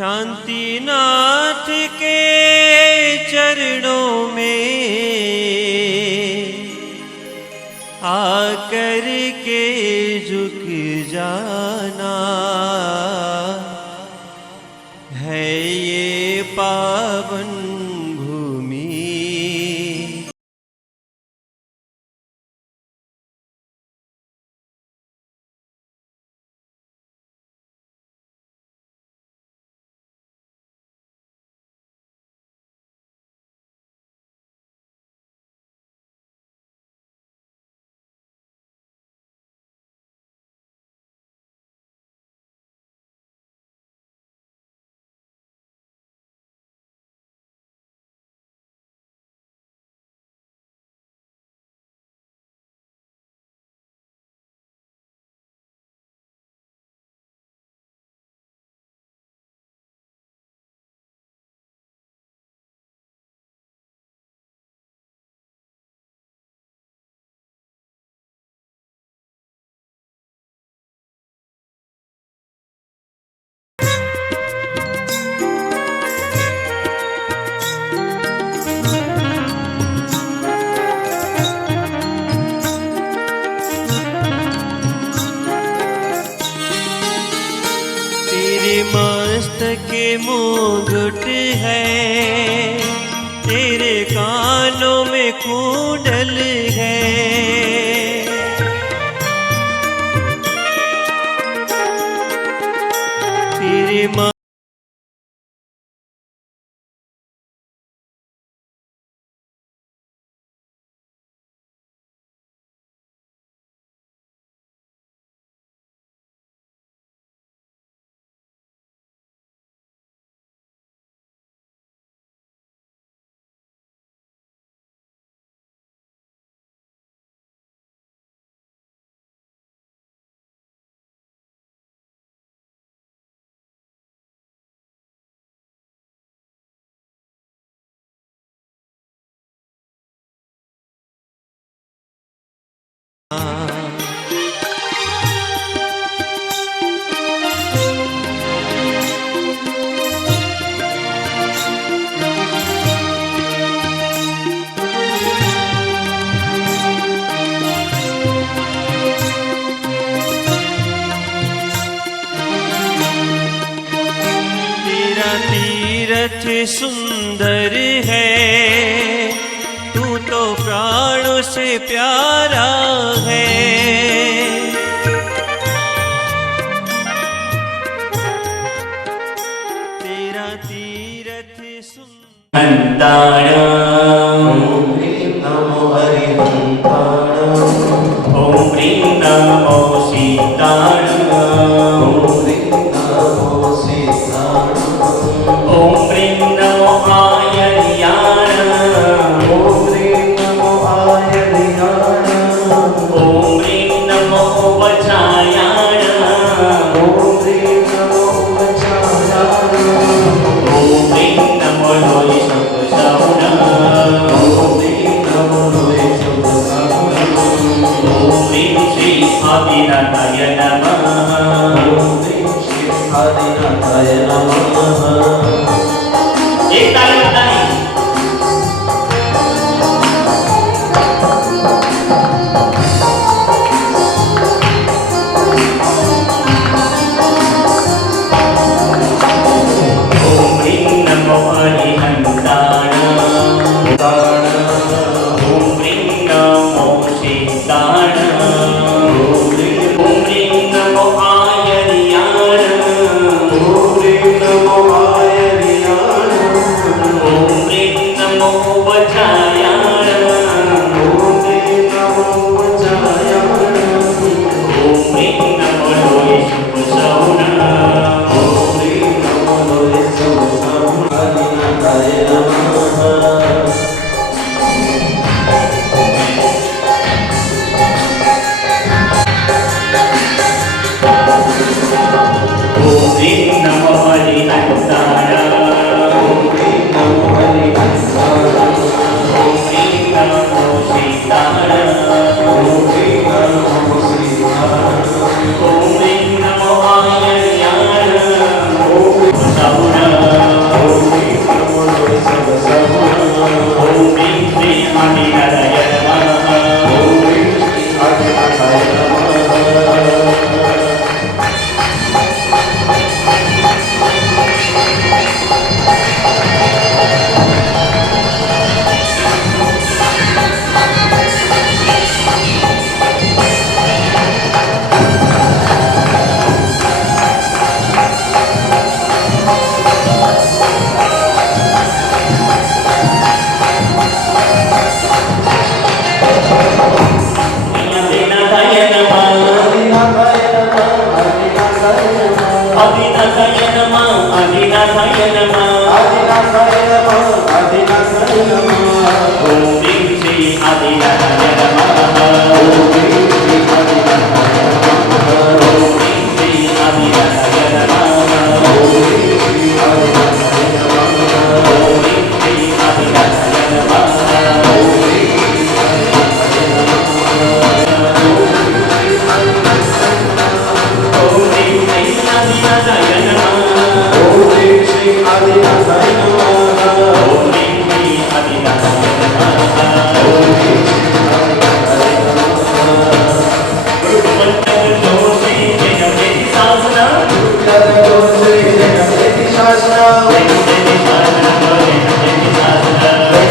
शांतिनाथ के चरणों में आकर के झुक जाना है ये पावन भूमि। मस्तके मुकुट है, तेरे कानों में कुंडल है, तेरे तीरथ सुंदर है, तू तो प्राणों से प्यारा है, तेरा तीरथ सुंदर। ओम ह्रीं नमो हरिहंताण, ओम ह्रीं नमो सीताण, ओम ह्रीं नमो सीताण, ओम ह्रीं नमो आयर्याण, ओम ह्रीं नमो आयर्याण, ओम ह्रीं नमो वज्रायाण, ओम ह्रीं नमो वज्रायाण, ओम ह्रीं नमो लोहि शब्दश्रवण, ओम ह्रीं नमो लोहि शब्दश्रवण, ओम ह्रीं श्री आदिनाथाय नमः, ओम ह्रीं श्री आदिनाथाय नमः। एक ताली बजानी। ओम ह्रीं नमो हरिहंताण, ओम ह्रीं नमो सीताण, ओम ह्रीं नमो आयर्याण, ओम ह्रीं नमो आयर्याण, ओम આદિનાથાય નમઃ આદિનાથાય નમઃ આદિનાથાય નમઃ ઓમ રીમ શ્રી આદિનાથાય નમઃ ઓમ શ્રી આદિનાથાય નમઃ ઓમ રીમ શ્રી આદિનાથાય નમઃ ઓમ શ્રી આદિનાથાય નમઃ ઓમ રીમ શ્રી આદિનાથાય નમઃ ઓમ શ્રી ઓમ રીમ શ્રી આદિનાથાય નમઃ ઓમ શ્રી આદિનાથાય નમઃ ઓમ રીમ શ્રી આદિનાથાય નમઃ ઓમ શ્રી આદિનાથાય ગુરુમંડળો શ્રી જગદેવ શાસના નમઃ શ્રી જગદેવ શાસના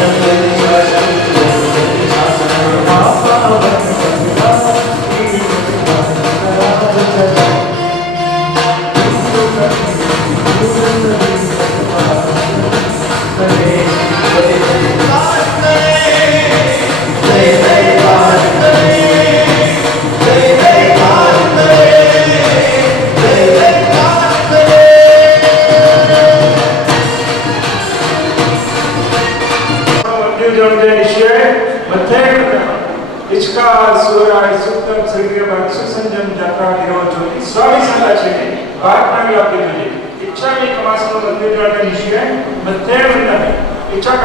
જગદેવ શાસના જગદેવ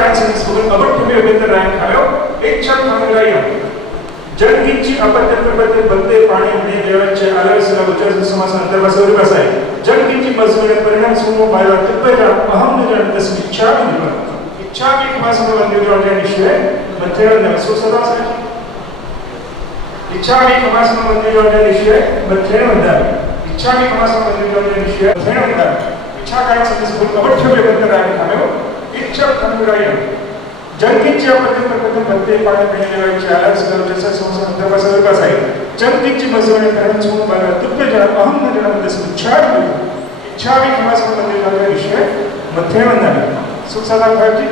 શાસના जनगीची अपत्य प्रपत्य बंदे पाणी म्हणे देवाचे आलयसला उच्चार समास अंतर्भाव बसाय जनगीची मजमून परिणाम समूह बायला तिब्बेजा अहम न जन तस इच्छा निवड इच्छा की समास बंदे देवाचे निश्चय मध्य न सुसदा साय इच्छा की समास बंदे देवाचे निश्चय मध्य न इच्छा की समास बंदे देवाचे निश्चय मध्य न इच्छा काय समज बोल अवश्य व्यक्त राय खायो इच्छा खंडराय जनगीची अपत्य प्रपत्य बंदे पाणी म्हणे देवाचे आलयसला उच्चार समास अंतर्भाव बसाय जनगीची मजमून परिणाम समूह बायला तिब्बेजा अहम न जन तस इच्छा इच्छा की समास बंदे देवाचे निश्चय मध्य न सुसदा खायची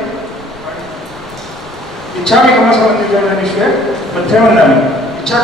इच्छा में कमा संबंधी करने निश्चय मध्यम नाम इच्छा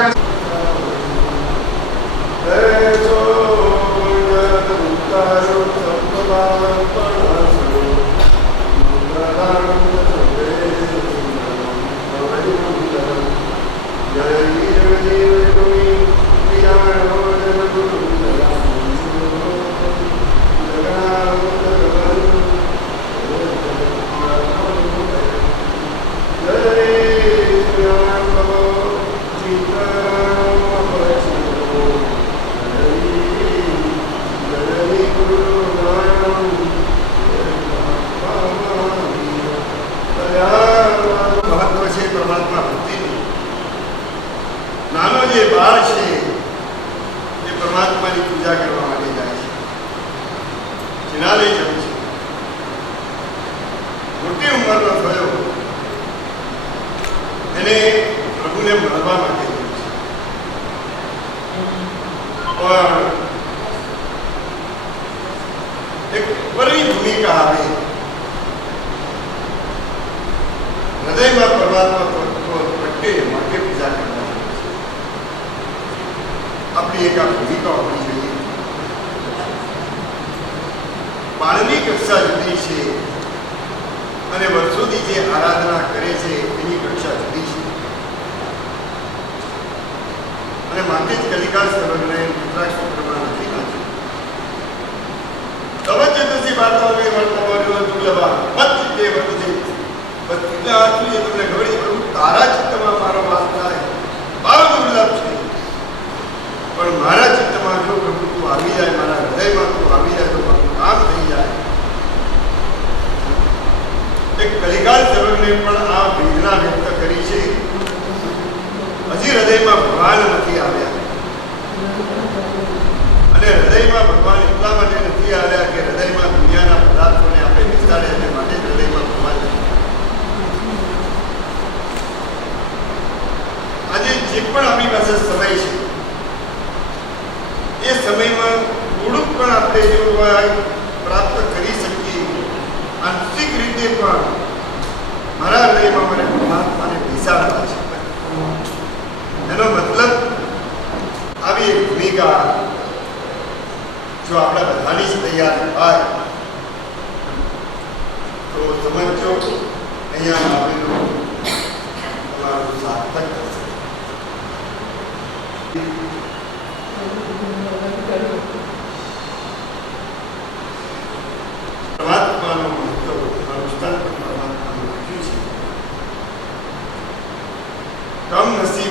का जो आपला बधानी तैयार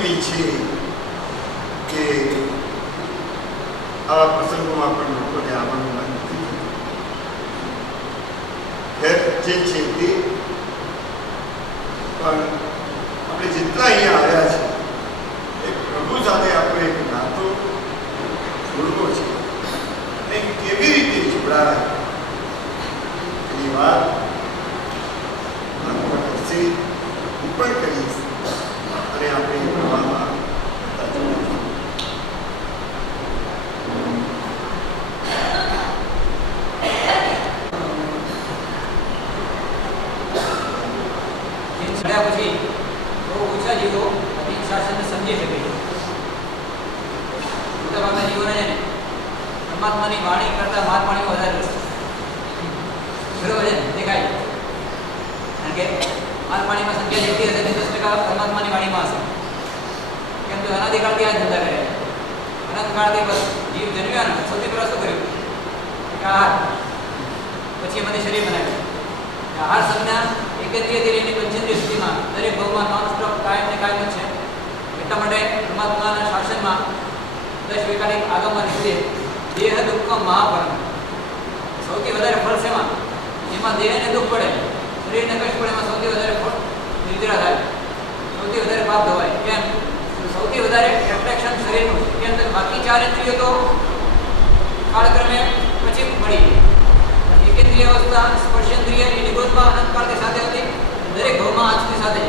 એવી છે કે આવા પ્રસંગોમાં પણ લોકોને આવવાનું મન નથી થતું. જે છે તે પણ આપણે જેટલા અહીંયા આવ્યા છે એ પ્રભુ સાથે આપણો એક નાતો જોડવો છે અને કેવી રીતે જોડાય એની વાત મહાત્મા કરશે, હું પણ કરીશ અને આપણે પ્રવાહમાં પછી બહુ ઓછા જીવો અધિક શાસનને સમજી શકે છે. મોટાભાગના જીવોને છે ને પરમાત્માની વાણી કરતાં મહાત્માણીમાં વધારે રસ બરોબર છે ને દેખાય. કારણ કે મહાત્માણીમાં સંખ્યા જેટલી હશે 10% પરમાત્માની વાણીમાં હશે. કેમ તો અનાદિકાળથી આ ધંધા કરે. અનંતકાળથી બસ જીવ જન્મ્યા ને સૌથી પહેલાં શું કર્યું કે આહાર, પછી એમાંથી શરીર બનાવ્યું. આહાર સંજ્ઞા એકત્રીયથી લઈને પંચેન્દ્રિય સુધીમાં દરેક ભાવમાં નોન સ્ટોપ કાયમ ને કાયમ જ છે. એટલા માટે પરમાત્માના શાસનમાં 10 વૈકાલિક આગમમાં નીકળે દેહ દુઃખ મહાપરમ. સૌથી વધારે ફળ શેમાં? જેમાં દેહને દુઃખ પડે, શરીરને કષ્ટ પડે, એમાં સૌથી વધારે ફળ નિદ્રા થાય, સૌથી વધારે પાપ ધોવાય. કેમ? સૌથી વધારે એટ્રેક્શન શરીરનું. કેમ તો બાકી 4 ઇન્દ્રિયો તો કાળક્રમે પછી મળી. એકેન્દ્રિય અવસ્થા સ્પર્શેન્દ્રિય એ નિરોધમાં અનંતકાળની સાથે હતી. દરેક ભાવમાં આજની સાથે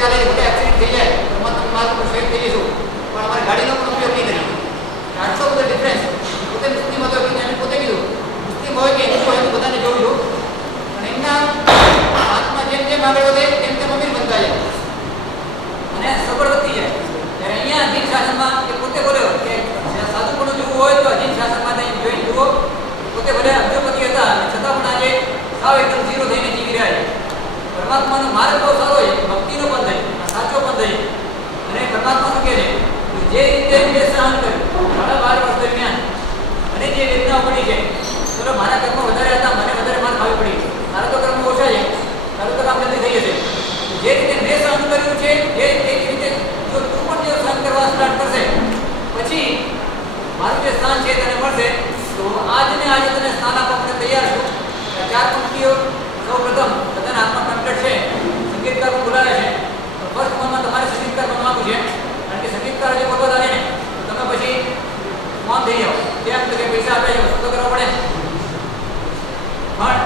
ચાલે છે, મોટા એક્સિડન્ટ થઈ જાય, પરમાત્માની માર્ગ પર સેફ થઈ જઈશું, પણ અમારી ગાડીનો પણ ઉપયોગ નહીં કરીએ. આટલો બધો ડિફરન્સ. પોતે મુસ્લિમ હતો કે એને પોતે કીધું, મુસ્લિમ હોય કે હિન્દુ હોય તો બધાને જોઉં છું, અને એમના હાથમાં જેમ જેમ આગળ વધે તેમ તેમ અમીર બનતા જાય અને સગવડ વધતી જાય. ત્યારે અહીંયા અધીન શાસનમાં એ પોતે બોલ્યો કે સાધુપણું જોવું હોય તો અધીન શાસનમાં જોઈને જુઓ. પોતે ભલે અબજોપતિ હતા અને છતાં પણ આજે સાવ એકદમ ઝીરો થઈને જીવી રહ્યા છે. પરમાત્માનો માર્ગ બહુ સારો છે, ભક્તિનો પણ થઈ, સાચો પણ થઈ. અને પરમાત્મા શું કહે છે, જે રીતે મેં સહન કર્યું 12.5 વર્ષ દરમિયાન અને જે વેદના પડી છે, ચલો મારા કર્મ વધારે હતા, મને વધારે માર ખાવી પડી, તારા તો કર્મ ઓછા છે, તારું તો કામ જલ્દી થઈ જશે. જે રીતે મેં સહન કર્યું છે એ રીતે જો તું પણ જો સહન કરવા સ્ટાર્ટ કરશે પછી મારું જે સ્થાન છે તને મળશે. તો આજને આજે તને સ્થાન આપવા માટે તૈયાર છું. 4 પંક્તિઓ સૌ પ્રથમ બધાના હાથમાં કમ્પ્લીટ છે. સંગીતકાર પણ બોલાવે છે, ફર્સ્ટ ફોનમાં તમારે સંગીતકાર બનવાનું છે, કારણ કે સંગીતકાર જે બોલવા આવે ને તો તમે પછી મૌન થઈ જાઓ. કેમ તો કે પૈસા આપે છે, વસ્તુ કરવા પડે, પણ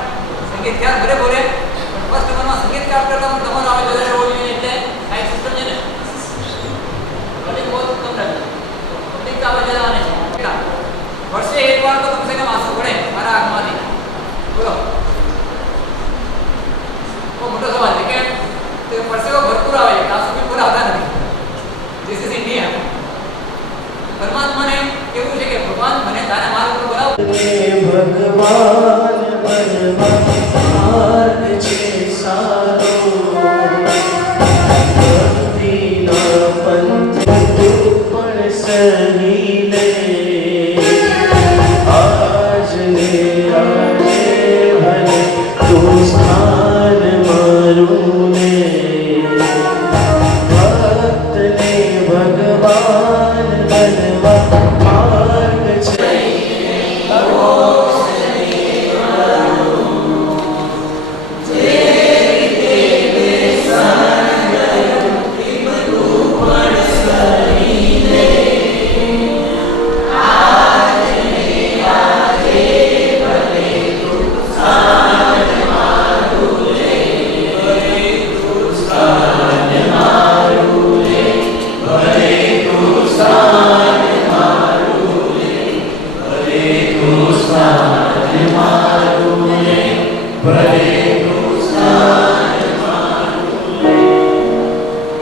સંગીતકાર ભલે બોલે પણ ફર્સ્ટ ફોનમાં સંગીતકાર કરતા પણ તમારો આવે વધારે હોવો જોઈએ. એટલે આ એક સિસ્ટમ છે ને, ભલે બહુ કમ રાખે પબ્લિક તો આવે જવાને છે. વર્ષે એકવાર તો કમસે કમ આંસુ પડે મારા આંખમાંથી. બોલો, બહુ મોટો સવાલ છે કે પરસેવો ભરપૂર આવે છે, આંસુ બિલકુલ આવતા નથી. This is India. પરમાત્માને કેવું છે કે ભગવાન મને તારા માર્ગ પર બોલાવો. ભગવાન બનવા માર્ગ છે સારો, ભક્તિના પંથ તું પણ સહી લે. આજને આજે ભલે તું સ્થાન મારું લે, ભક્તને ભગવાન બનવા માર્ગ છે.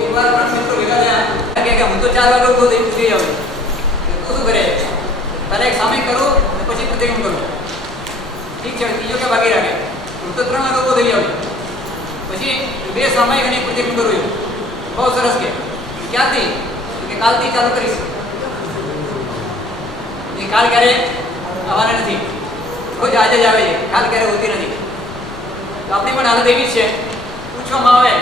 એકવાર પણ મિત્રો ભેગા થયા કે હું તો 4 વાગે ઉઠો થઈ ઉઠી જાઉં, તું શું કરે? પહેલા એક સામયિક કરું અને પછી પ્રતિક્રમણ કરું. ઠીક છે, ત્રીજો કે બાકી રાખે. હું તો 3 વાગે ઉભો થઈ જાઉં, પછી 2 સામયિક અને પ્રતિક્રમણ કરું છું. બહુ સરસ. કે ક્યાંથી? કે કાલથી ચાલુ કરીશ. એ કાલ ક્યારે આવવાના નથી, રોજ આજે જ આવે છે, કાલ ક્યારે હોતી નથી. તો આપણી પણ હાલત એવી જ છે. પૂછવામાં આવે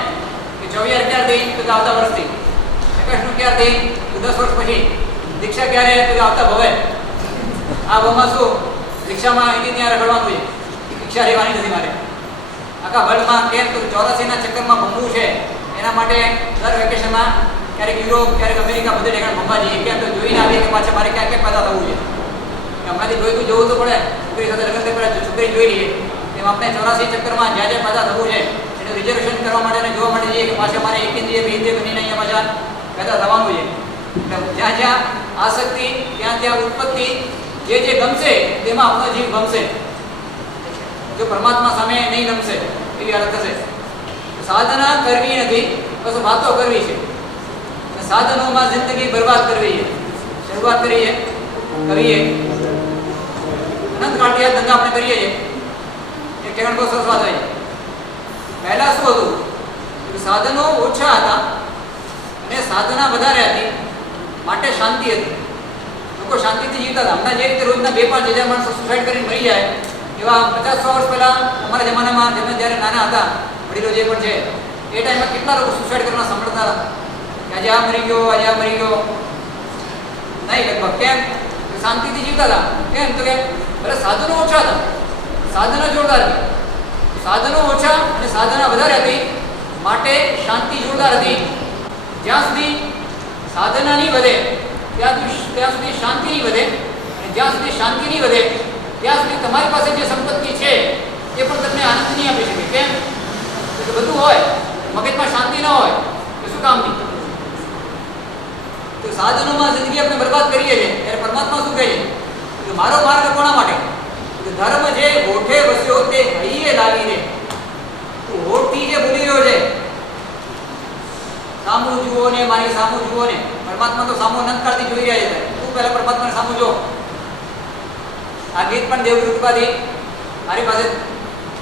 કે 24 ક્યારથી? તો આવતા વર્ષથી. પ્રકાશનું ક્યારથી? તો 10 વર્ષ પછી. દીક્ષા ક્યારે? તો આવતા ભવે. આ ભવમાં શું? દીક્ષામાં અહીંથી ત્યાં રખડવાનું છે, દીક્ષા રહેવાની નથી મારે. આખા વર્લ્ડમાં કેમ તો 84ના ચક્કરમાં ભમવું છે. એના માટે દર વેકેશનમાં ક્યારેક યુરોપ, ક્યારેક અમેરિકા બધે ઠેકાણે ભમવા જઈએ. કેમ તો જોઈને આવીએ કે પાછા મારે ક્યાં ક્યાં પેદા થવું છે. હમણાંથી જોઈતું જોવું તો પડે. છોકરી સાથે લગ્ન થઈ પડે, છોકરી જોઈ લઈએ. એમ આપણે 84 ચક્કરમાં જ્યાં જ્યાં પેદા થવું છે એનું રિઝર્વેશન કરવા માટે અને જોવા માટે જઈએ કે પાછા મારે 1 ઇન્દ્રિય 2 ઇન્દ્રિય બનીને અહીંયા પાછા પેદા થવાનું છે. એટલે જ્યાં જ્યાં આસક્તિ ત્યાં ત્યાં ઉત્પત્તિ, જે જે ગમશે તેમાં આપણો જીવ ગમશે. જો પરમાત્મા સામે નહીં ગમશે એવી હાલત થશે. સાધના કરવી નથી, બસ વાતો કરવી છે. સાધનોમાં જિંદગી બરબાદ કરવી છે. શરૂઆત કરીએ અનંતકાળથી આ ધંધા આપણે કરીએ છીએ. એક ઠેકાણ બહુ સરસ વાત આવી. પહેલા શું હતું? સાધનો ઓછા હતા અને સાધના વધારે હતી, માટે શાંતિ હતી. લોકો શાંતિથી જીવતા હતા. હમણાં જે રીતે રોજના 2-5 હજાર માણસો સુસાઇડ કરીને મરી જાય, એવા 50-100 વર્ષ પહેલા અમારા જમાનામાં જેમને જ્યારે નાના હતા, વડીલો જે પણ છે એ ટાઈમમાં કેટલા લોકો સુસાઇડ કરવાના સાંભળતા હતા કે આજે આ મરી ગયો, આજે આ મરી ગયો. નહીં લગભગ. કેમ? શાંતિથી જીવતા હતા. કેમ તો કે ભલે સાધનો ઓછા હતા, સાધના જોરદાર હતી. સાધનો ઓછા અને સાધના વધારે હતી, માટે શાંતિ જોરદાર હતી. જ્યાં સુધી સાધના નહીં વધે ત્યાં સુધી શાંતિ નહીં વધે, અને જ્યાં સુધી શાંતિ નહીં વધે ત્યાં સુધી તમારી પાસે જે સંપત્તિ છે એ પણ તમને આનંદ નહીં આપી શકે. કેમ? તો બધું હોય, મગજમાં શાંતિ ન હોય તો કશું કામ નહીં. તો સાધનોમાં જિંદગી આપણે બરબાદ કરીએ છીએ ત્યારે પરમાત્મા શું કહે છે કે મારો માર્ગ કોના માટે? કે ધર્મ જે હોઠે વસ્યો તે હૈયે લાવી દે. તો હોઠથી જે બોલી રહ્યો છે સામું જુઓ ને, મારી સામું જુઓ ને. પરમાત્મા તો સામું અનંતકાળથી જોઈ રહ્યા છે. તું પહેલા પરમાત્માને સામું જો. આ ગીત પણ દેવગુરુ કૃપાથી મારી પાસે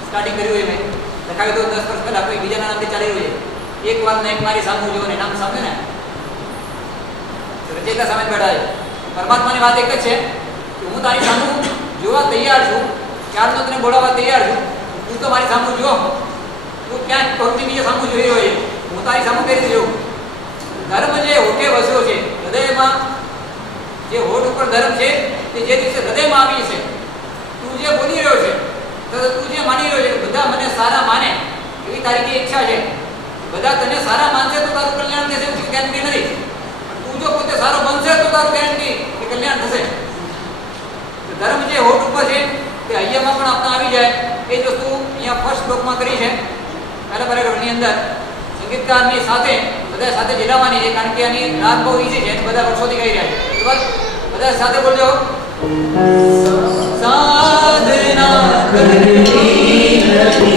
સ્ટાર્ટિંગ કર્યું હોય મેં લખાવ્યું તો 10 વર્ષ પહેલા કોઈ બીજાના નામથી ચાલી રહ્યું છે. એક વાર ને એક મારી સામું જુઓ ને, નામ સામે ને રચેતા સામે બેઠા છે. પરમાત્માની વાત એક જ છે કે હું તારી સામું જોવા તૈયાર છું, ક્યારનો તને બોલાવવા તૈયાર છું. તું તો મારી સામું જો. તું ક્યાંક ભક્તિ બીજા સામું જોઈ રહ્યો છે, હું તારી સામું કરી જોઉં. ધર્મ જે હોઠે વસ્યો છે, હૃદયમાં જે હોઠ ઉપર ધર્મ છે તે જે દિવસે હૃદયમાં આવી છે, તું જે બોલી રહ્યો છે, તું જે માની રહ્યો છે કે બધા મને સારા માને એવી તારી જે ઈચ્છા છે, બધા તને સારા માનશે તો તારું કલ્યાણ થશે એવું ગેરંટી નથી. તું જો પોતે સારો બનશે તો તારું ગેરંટી કે કલ્યાણ થશે. ધર્મ જે હોઠ ઉપર છે તે હૈયામાં પણ આપતા આવી જાય. એ જ વસ્તુ અહીંયા ફર્સ્ટ શ્લોકમાં કરી છે પહેલા પેરેગ્રાફની અંદર. સંગીતકારની સાથે બધા સાથે જીલાવાની છે કારણ કે આની રાગ બહુ ઈઝી છે, બધા વર્ષોથી ગાઈ રહ્યા છે. બરાબર, બધા સાથે બોલજો. સાધના કરવી નથી કરી રહ્યા છીએ.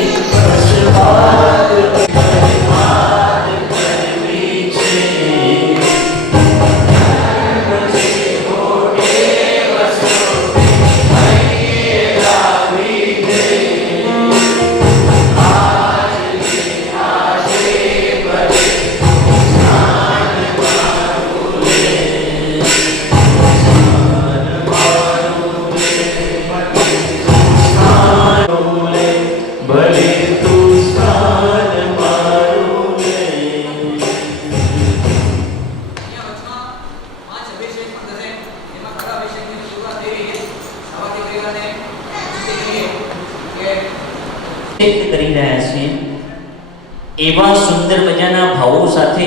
એવા સુંદર મજાના ભાવો સાથે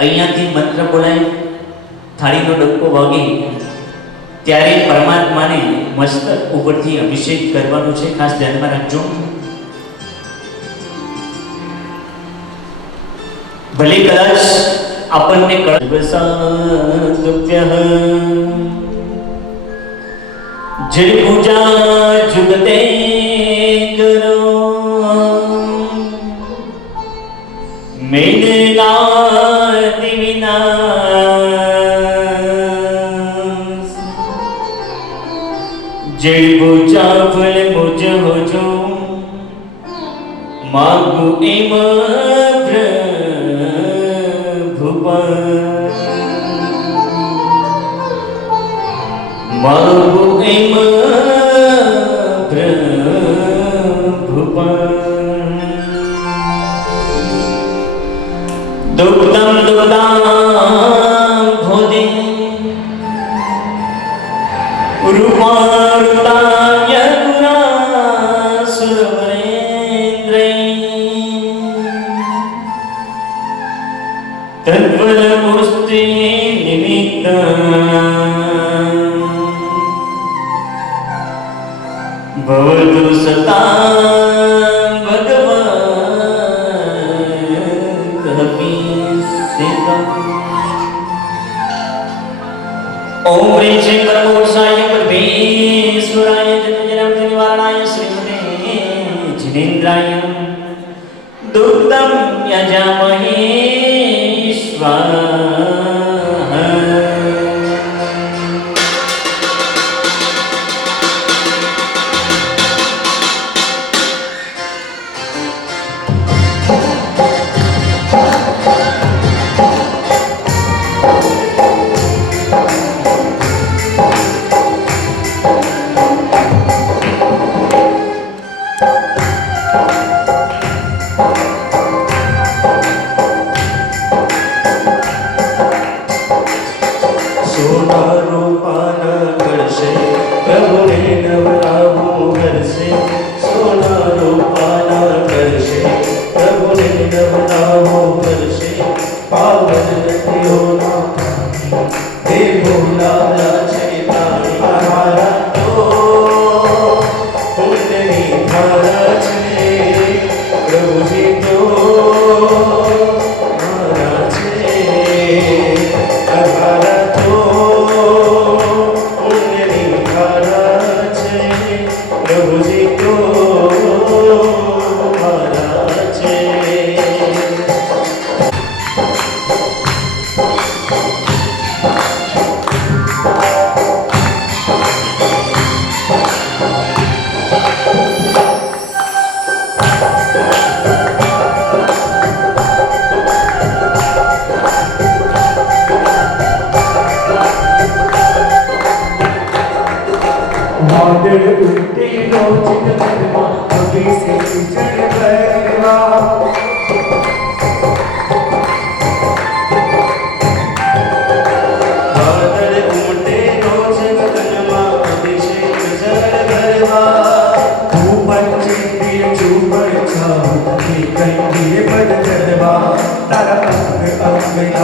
અહીંયાથી મંત્ર બોલાય, થાળીનો ડંકો વાગે ત્યારે પરમાત્માને મસ્તક ઉપરથી અભિષેક કરવાનો છે. ખાસ ધ્યાનમાં રાખજો. ભલે કદાચ આપણને કળવસાતુભ્યઃ જળ પૂજા જુગતે કરો મેઘનાદ વિનાશ જળ પૂજા ફલ મુજ હોજો માગુ એમ માગુ એમ दुग्धं दुग्धाम्भोधि रूपारुताय गुणासुरवरेन्द्रै तद्वलपुष्टे निमित्तं भवतु सतां ओम ह्रीं श्रीं परमपुरुषाय परमेश्वराय जन्मजन्म निवारणाय श्रीमते जिनेन्द्राय दुग्धं यजामहे स्वाहा.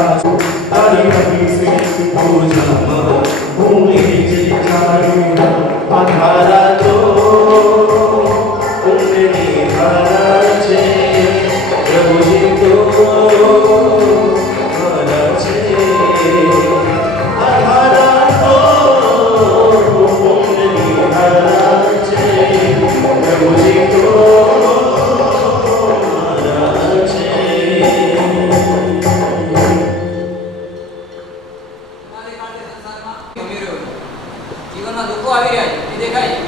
તારી અભિષેક પૂજામાં ભૂમિ જે ચાર્યું આધારા તો પુણ્યની ધારા છે પ્રભુજી તો મારા છે આધારા તો પુણ્યની ધારા છે પ્રભુજી તો મારા છે. જીવનમાં દુઃખો આવી રહ્યા છે એ દેખાય છે.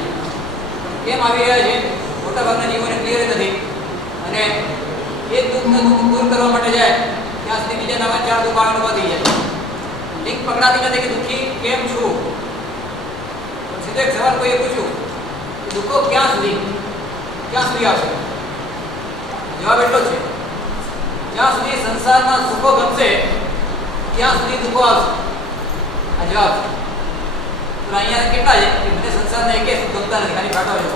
કેમ આવી રહ્યા છે? મોટા ભાગના જીવોને ક્લિયર નથી અને એક દુઃખને દૂર કરવા માટે જાય ત્યાં સુધી બીજા નવા 4 દુઃખ આગળ વધી જાય. લિંક પકડાતી નથી કે દુઃખી કેમ છું. સીધો એક સવાલ કોઈએ પૂછ્યું કે દુઃખો ક્યાં સુધી આવશે? જવાબ એટલો જ છે, જ્યાં સુધી સંસારના સુખો ગમશે ત્યાં સુધી દુઃખો આવશે. આ જવાબ છે. તો અહીંયા કેટલા છે કે મને સંસારના એકે સુખ ગમતા નથી, ખાલી કાઢો છો.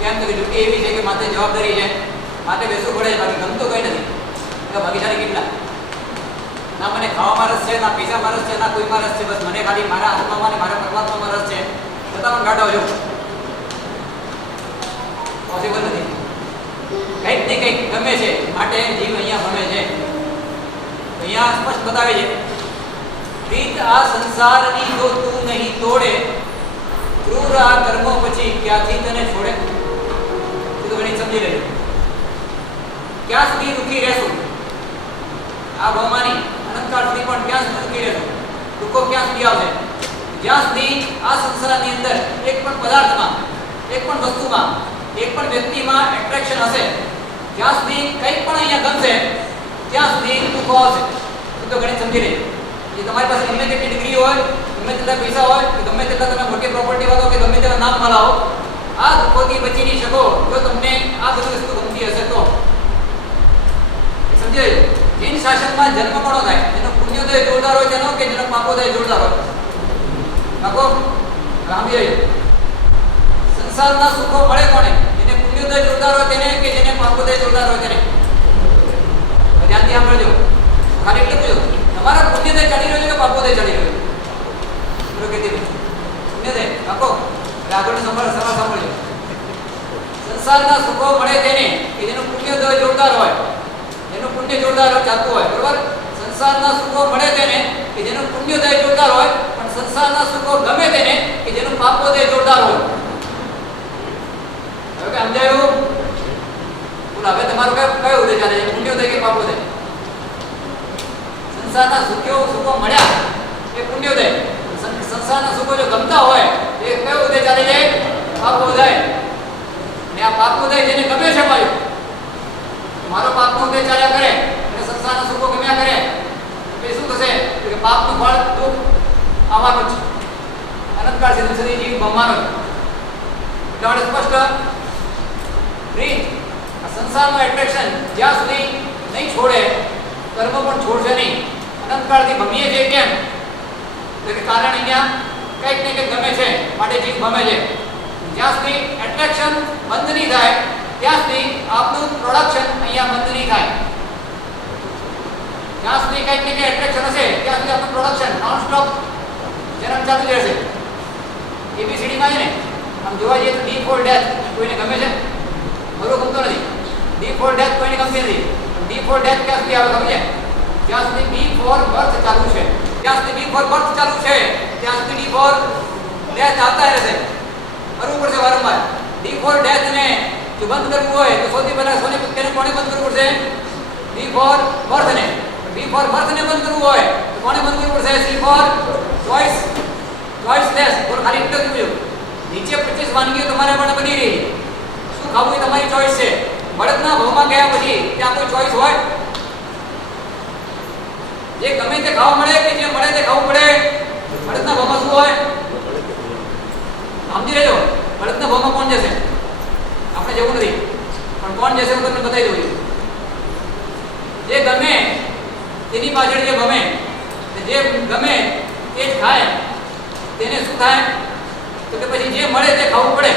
કેમ તો કે દુઃખી એવી છે કે માથે જવાબદારી છે, માથે બેસવું પડે, બાકી ગમતો કંઈ નથી. તો ભાગ્યશાળી કેટલા? ના મને ખાવામાં રસ છે, ના પૈસામાં રસ છે, ના કોઈમાં રસ છે, બસ મને ખાલી મારા આત્મામાં અને મારા પરમાત્મામાં રસ છે, છતાં પણ કાઢો છો. પોસિબલ નથી. કંઈક ને કંઈક ગમે છે માટે જીવ અહીંયા ભમે છે. અહીંયા સ્પષ્ટ બતાવે છે, પ્રીત આ સંસારની જો તું નહીં તોડે, ક્રૂર આ કર્મો પછી ક્યાંથી તને છોડે. તું તો ઘણી સમજી લેજો. ક્યાં સુધી દુઃખી રહેશું? આ ભવમાની અનંતકાળ સુધી પણ ક્યાં સુધી દુઃખી રહેશું? દુઃખો ક્યાં સુધી આવશે? જ્યાં સુધી આ સંસારની અંદર એક પણ પદાર્થમાં, એક પણ વસ્તુમાં, એક પણ વ્યક્તિમાં એટ્રેક્શન હશે, જ્યાં સુધી કંઈક પણ અહીંયા ગમશે ત્યાં સુધી દુઃખો આવશે. તું તો ઘણી સમજી લેજો. જે તમારી પાસે ગમે તેટલી ડિગ્રી હોય, ગમે તેટલા પૈસા હોય, કે ગમે તેટલા તમે મોટી પ્રોપર્ટી વાળો કે ગમે તેટલા નામ વાળા હો, આ દુઃખોથી બચી નહીં શકો જો તમને આ બધી વસ્તુ ગમતી હશે તો. સમજી લેજો. જીન શાસનમાં જન્મ કોનો થાય? જેનો પુણ્યોદય જોરદાર હોય તેનો કે જેનો પાપોદય જોરદાર હોય? પાકો સમજી લેજો. સંસારના સુખો મળે કોને? જેને પુણ્યોદય જોરદાર હોય તેને કે જેને પાપોદય જોરદાર હોય તેને? ધ્યાનથી સાંભળજો. ખાલી એટલે પૂછો, તમારા પુણ્યદય ચડી રહ્યો છે કે પાપોદય ચડી રહ્યો છે? બોલો કે પુણ્યદય પાકો. આગળ સવાલ સાંભળજો. સંસારના સુખો મળે તેને કે જેનું પુણ્યોદય જોરદાર હોય, જેનું પુણ્ય જોરદાર ચાલતું હોય, બરોબર? સંસારના સુખો મળે તેને કે જેનું પુણ્યોદય જોરદાર હોય, પણ સંસારના સુખો ગમે તેને કે જેનું પાપોદય જોરદાર હોય. હવે કે સમજાયું? બોલો હવે તમારો કયો ઉદય ચાલે છે, પુણ્યોદય કે પાપોદય? સંસારના સુખો મળ્યા એ પુણ્યોદય. સંસારના સુખો જો ગમતા હોય એ કયો ઉદય ચાલે છે? પાપોદય. ને આ પાપોદય જેને ગમે છે ભાઈ, મારો પાપનો ઉદય ચાલ્યા કરે અને સંસારના સુખો ગમ્યા કરે, તો શું થશે? કે પાપનું ફળ દુઃખ આવવાનું છે. અનંતકાળ સુધી જીવ ભમવાનો છે. એટલે સ્પષ્ટ રીત આ સંસારનું એટ્રેક્શન જ્યાં સુધી નહીં છોડે, કર્મ પણ છોડશે નહીં. અનંતકાળથી ભમીએ છીએ કેમ? તો કે કારણ અહીંયા કંઈક ને કંઈક ગમે છે માટે જીવ ભમે છે. જ્યાં સુધી એટ્રેક્શન બંધ નહીં થાય ત્યાં સુધી આપનું પ્રોડક્શન અહીંયા બંધ નહીં થાય. જ્યાં સુધી કંઈક ને કંઈક એટ્રેક્શન હશે ત્યાં સુધી આપનું પ્રોડક્શન નોન સ્ટોપ જન્મ ચાલુ રહેશે. એબીસીડીમાં છે ને, આમ જોવા જઈએ તો ડી ફોર ડેથ કોઈને ગમે છે? બરોબર ગમતો નથી. ડી ફોર ડેથ કોઈને ગમતી નથી. ડી ફોર ડેથ ક્યાં સુધી આવે ખબર છે? જ્યાં સુધી બી ફોર બર્થ ચાલુ છે, જ્યાં સુધી બી ફોર બર્થ ચાલુ છે ત્યાં સુધી ડી ફોર ડેથ આવતા રહેશે. કરવું પડશે વારંવાર. ડી ફોર ડેથ ને જો બંધ કરવું હોય તો સૌથી પહેલા તેને કોને બંધ કરવું પડશે? બી ફોર બર્થ ને. બી ફોર બર્થ ને બંધ કરવું હોય તો કોને બંધ કરવું પડશે? C for choiceless. બોલ ખાલી એટલું જ પૂછ્યું. નીચે 25 વાનગીઓ તમારા માટે બની રહી, શું ખાવું એ તમારી ચોઇસ છે. બળદના ભાવમાં ગયા પછી ત્યાં કોઈ ચોઇસ હોય? જે ગમે તે ખાવા મળે કે જે મળે તે ખાવું પડે? બળદના ભાવમાં શું હોય? સમજી લેજો. બળદના ભાવમાં કોણ જશે? આપણે જવું નથી, પણ કોણ જશે હું તમને બતાવી દઉં છું. જે ગમે તેની પાછળ જે ગમે, જે ગમે તે જ ખાય તેને શું થાય? તો કે પછી જે મળે તે ખાવું પડે.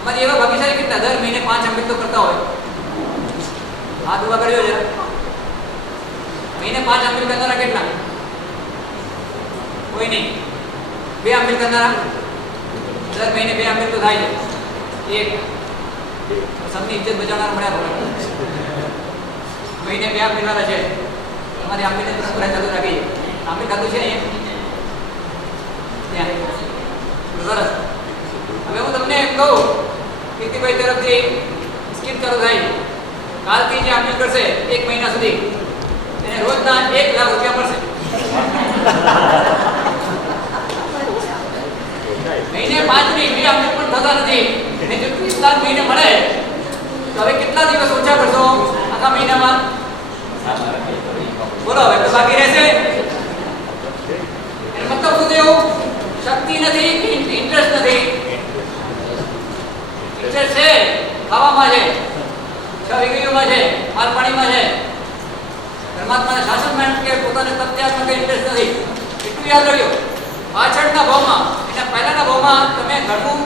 અમારી એવા ભાગ્યશાળી કેટલા દર મહિને 5 અમૃત તો કરતા હોય. હાથ ઉભા કરજો જરા. મહિને 5 આંબીલ કરનારા કેટલા? કોઈ નહીં. 2 આંબીલ કરનારા? દર મહિને 2 આંબીલ તો થાય છે. એક સબની ઇજ્જત બચાવનાર મળ્યા ભગવાન. મહિને 2 આંબીલ વાળા છે. તમારી આંબીલને પૂરા ચાલુ રાખી. આંબીલ ખાતું છે અહીંયા. સરસ. હવે હું તમને એમ કહું, કીર્તિભાઈ તરફથી સ્કીમ ચાલુ થાય. કાલથી જે આંબીલ કરશે 1 મહિના સુધી એને રોજના 1 લાખ રૂપિયા મળશે. મહિને 5 ની 2 આંબીલ પણ થતા નથી. એને જો 30 લાખ મહિને મળે તો હવે કેટલા દિવસ ઓછા કરશો આખા મહિનામાં? બોલો હવે તો બાકી રહેશે. એનો મતલબ શું થયો? શક્તિ નથી કે ઇન્ટરેસ્ટ નથી. ઇન્ટરેસ્ટ છે ખાવામાં છે, 6 વિગડીઓમાં છે, માલ પાણીમાં છે. પરમાત્માના શાસનમાં કે પોતાના તત્યાત્મક ઇન્ટરેસ્ટ નથી. એટલું યાદ રાખજો. પાછળના ભાવમાં, એના પહેલાના ભાવમાં તમે ઘણું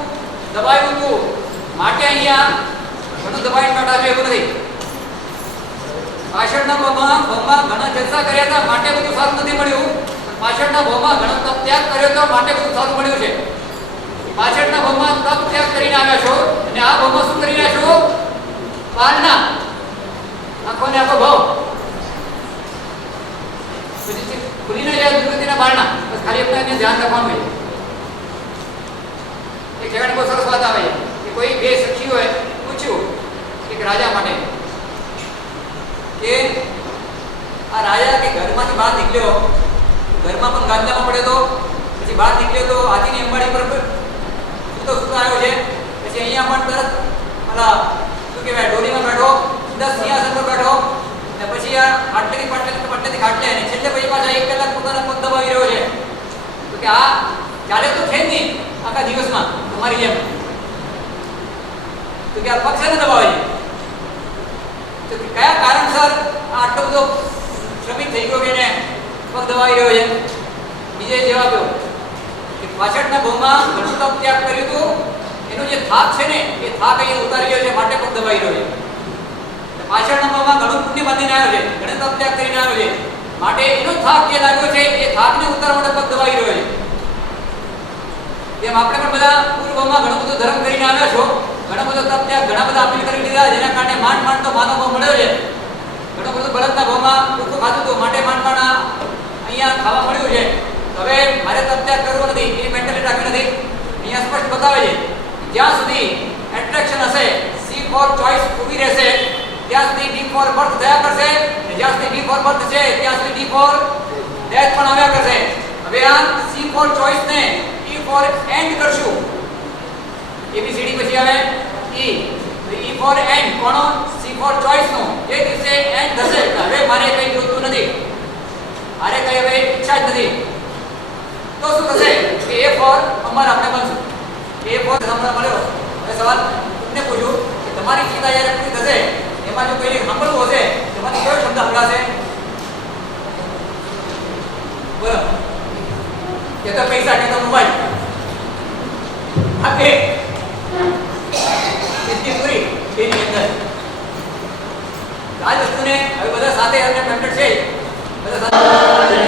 દબાયું હતું માટે અહીંયા ઘણું દબાઈ કાઢા છે એવું નથી. પાછળના ભાવમાં ઘણા જલસા કર્યા હતા માટે બધું સારું નથી મળ્યું. પાછળના ભાવમાં ઘણો તપ ત્યાગ કર્યો હતો માટે બધું સારું મળ્યું છે. પાછળના ભાવમાં તપ ત્યાગ કરીને આવ્યા છો અને આ ભાવમાં શું કરી રહ્યા છો? પાલના આંખોને આખો ભાવ ખુલીને જાય દુર્ગતિના બારણા. બસ ખાલી આપણે ધ્યાન રાખવાનું હોય. એક જગ્યાએ બહુ સરસ વાત આવે કે કોઈ 2 સખીઓએ પૂછ્યું એક રાજા માટે કે આ રાજા કે ઘરમાંથી બહાર નીકળ્યો, ઘરમાં પણ ગાંજામાં પડ્યો તો, પછી બહાર નીકળ્યો તો હાથીની અંબાડી પર સૂતો આવ્યો છે, પછી અહીંયા પણ તરત ઓલા શું કહેવાય ડોરીમાં બેઠો, 10 સિંહાસન પર બેઠો, અને પછી આ પાટલેથી ખાટલે અને છેલ્લે પછી પાછા 1 કલાક પોતાના પગ દબાવી રહ્યો છે. તો કે આ ચાલે તો છે જ નહીં આખા દિવસમાં તમારી જેમ. તો કે આ પગ છે ને દબાવે છે. તો કયા કારણસર આટલો બધો શ્રમિક થઈ ગયો કે એને પગ દબાવી રહ્યો છે? બીજે જવાબ આપ્યો કે પાછળના ભાવમાં ઘણું તપ ત્યાગ કર્યું હતું, એનો જે થાક છે ને એ થાક અહીંયા ઉતારી રહ્યો છે માટે પગ દબાવી રહ્યો છે. પાછળના ભાવમાં ઘણું પુણ્ય બાંધીને આવ્યો છે, ઘણો તપ ત્યાગ કરીને આવ્યો છે માટે એનો થાક જે લાગ્યો છે એ થાકને ઉતારવા માટે પગ દબાવી રહ્યો છે. તેમ આપણે પણ બધા પૂર્વમાં ઘણો બધો ધર્મ કરીને આવ્યા છો, ઘણો બધો તપ ત્યાગ, ઘણા બધા અપીલ કરી લીધા, જેના કારણે માંડ તો માનવ ભાવ મળ્યો છે. ઘણો બધો બળદના ભાવમાં દુઃખ ખાધું હતું માટે માંડ અહીંયા ખાવા મળ્યું છે. હવે મારે તપ ત્યાગ કરવો નથી એ મેન્ટાલિટી રાખી નથી. અહીંયા સ્પષ્ટ બતાવે છે જ્યાં સુધી એટ્રેક્શન હશે, સી ફોર ચોઇસ ઊભી રહેશે, ત્યાં સુધી ડી ફોર બર્થ થયા કરશે, અને જ્યાં સુધી ડી ફોર બર્થ છે ત્યાં સુધી ડી ફોર ડેથ પણ આવ્યા કરશે. હવે આ સી ફોર ચોઇસ ને ઈ ફોર એન્ડ કરશું. એબીસીડી પછી આવે ઈ, તો ઈ ફોર એન્ડ કોનો? સી ફોર ચોઇસ નો. જે દિવસે એન્ડ થશે હવે મારે કંઈ જોતું નથી, મારે કંઈ હવે ઈચ્છા જ નથી, તો શું થશે કે એ ફોર અમર આપણે બનશું. એ ફોર હમણાં મળ્યો. હવે સવાલ તમને પૂછું કે તમારી ચિંતા જ્યારે પૂરી થશે એમાં જો કોઈને સાંભળવું હશે તમારી કયો શબ્દ હંગાશે? બોલો. કે તો પૈસા, કે તો મોબાઈલ. આપે કેટલી પૂરી એની અંદર આ વસ્તુને હવે બધા સાથે અને મેમ્બર છે બધા સાથે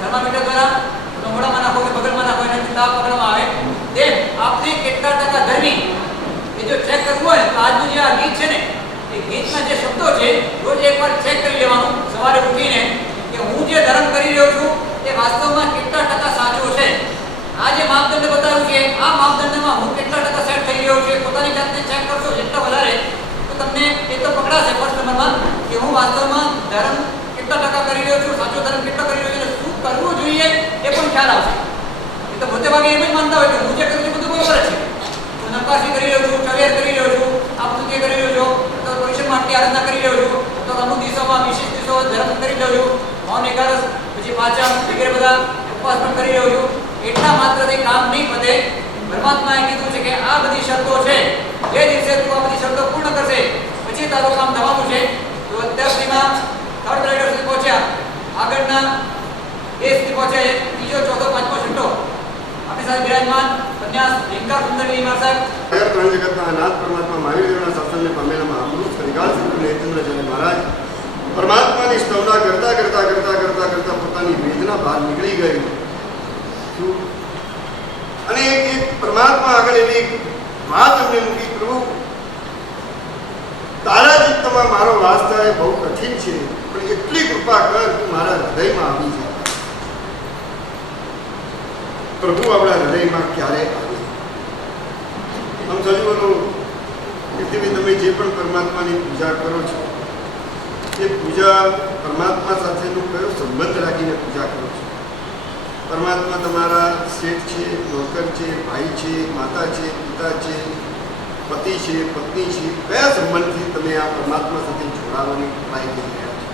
થર્મામીટર દ્વારા મોઢામાં નાખો કે બગલમાં નાખો એને દાવ પકડવામાં આવે તેમ આપને કેટલા ટકા ધર્મી એ જો ચેક કરવું હોય તો આજનું જે આ ગીત છે ને એ ગીતના જે શબ્દો છે રોજ એકવાર ચેક કરી લેવાનું સવારે ઉઠીને કે હું જે ધર્મ કરી રહ્યો છું એ વાસ્તવમાં કેટલા ટકા સાચો છે. આ જે માપદંડ બતાવ્યું છે આ માપદંડમાં હું કેટલા ટકા સેટ થઈ રહ્યો છું પોતાની જાતને ચેક કરશો જેટલા વધારે તો તમને એ તો પકડાશે ફર્સ્ટ નંબરમાં કે હું વાસ્તવમાં ધર્મ કેટલા ટકા કરી રહ્યો છું, સાચો ધર્મ કેટલો કરી રહ્યો છું, શું કરવું જોઈએ એ પણ ખ્યાલ આવશે. એ તો મોટે ભાગે એમ જ માનતા હોય કે હું જે કરું છું બધું બરોબર છે, હું નકાશી કરી રહ્યો છું, ચવેર કરી રહ્યો છું, આપતુકે કરી રહ્યો છું, તો પરિશ્રમ માટે આરાધના કરી રહ્યો છું, તો અમુક દિવસોમાં વિશેષ દિવસો ધર્મ કરી રહ્યો છું, મૌન એકાદશ પછી પાચમ વગેરે બધા ઉપવાસ પણ કરી રહ્યો છું. એટલા માત્રથી કામ નહીં વધે. પરમાત્માએ કીધું છે કે આ બધી શરતો છે, જે દિવસે તું આ બધી શરતો પૂર્ણ કરશે પછી તારું કામ થવાનું છે. તો અત્યાર સુધીમાં થર્ડ ગ્રેડર સુધી પહોંચ્યા, આગળના એ સુધી પહોંચ્યા, ત્રીજો ચોથો પાંચમો છઠ્ઠો આપણી સાથે બિરાજમાન સંન્યાસ લિંગા સુંદરી સાહેબ. ત્રણ જગતના અનાથ પરમાત્મા મહાવીર દેવના શાસનને પામેલા મહાપુરુષ હરિકાલ સિદ્ધ હેતેન્દ્રચંદ્ર મહારાજ પરમાત્માની સ્તવના કરતા કરતા કરતા કરતા કરતા પોતાની વેદના બહાર નીકળી ગઈ. અને એક પરમાત્મા આગળ એવી વાત અમને મૂકી, પ્રભુ તારા ચિત્તમાં મારો વાસ થાય બહુ કઠિન છે, પણ એટલી કૃપા કર તું મારા હૃદયમાં આવી જાય. પ્રભુ આપણા હૃદયમાં ક્યારે આવે? આમ સજીવનો પૃથ્વી તમે જે પણ પરમાત્માની પૂજા કરો છો એ પૂજા પરમાત્મા સાથેનો કયો સંબંધ રાખીને પૂજા કરો છો? પરમાત્મા તમારા શેઠ છે, નોકર છે, ભાઈ છે, માતા છે, પિતા છે, પતિ છે, પત્ની છે, કયા સંબંધથી તમે આ પરમાત્મા સાથે જોડાવાની ટ્રાય કરી રહ્યા છો?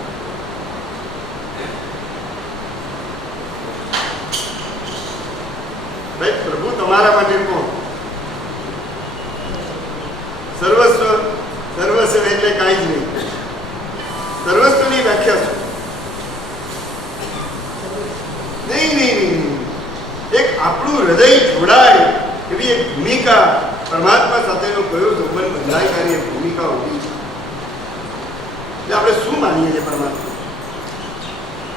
ભાઈ પ્રભુ તમારા માટે કોણ? સર્વસ્વ. સર્વસ્વ એટલે કાંઈ જ નહીં. સર્વસ્વની વ્યાખ્યા શું? નહીં. એક આપણું હૃદય જોડાય એવી એક ભૂમિકા પરમાત્મા સાથેનો કયો સંબંધ બંધાયકારી એક ભૂમિકા ઉભી છે. એટલે આપણે શું માનીએ છીએ પરમાત્મા?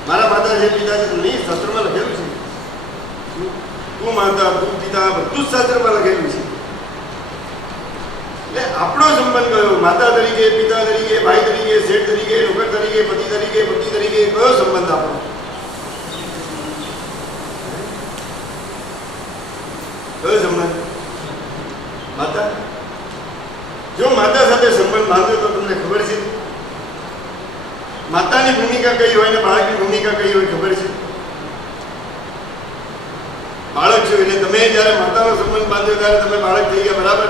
મારા માતા જે પિતા છે નહીં, શાસ્ત્રમાં લખેલું છે. તું માતા, તું પિતા, બધું જ શાસ્ત્રમાં લખેલું છે. એટલે આપણો સંબંધ કયો? માતા તરીકે, પિતા તરીકે, ભાઈ તરીકે, શેઠ તરીકે, નોકર તરીકે, પતિ તરીકે, પત્ની તરીકે કયો સંબંધ આપણો? કયો સંબંધ? માતા. જો માતા સાથે સંબંધ બાંધ્યો તો તમને ખબર છે માતાની ભૂમિકા કઈ હોય ને બાળકની ભૂમિકા કઈ હોય ખબર છે? બાળક છો એટલે તમે જ્યારે માતાનો સંબંધ બાંધ્યો ત્યારે તમે બાળક થઈ ગયા, બરાબર?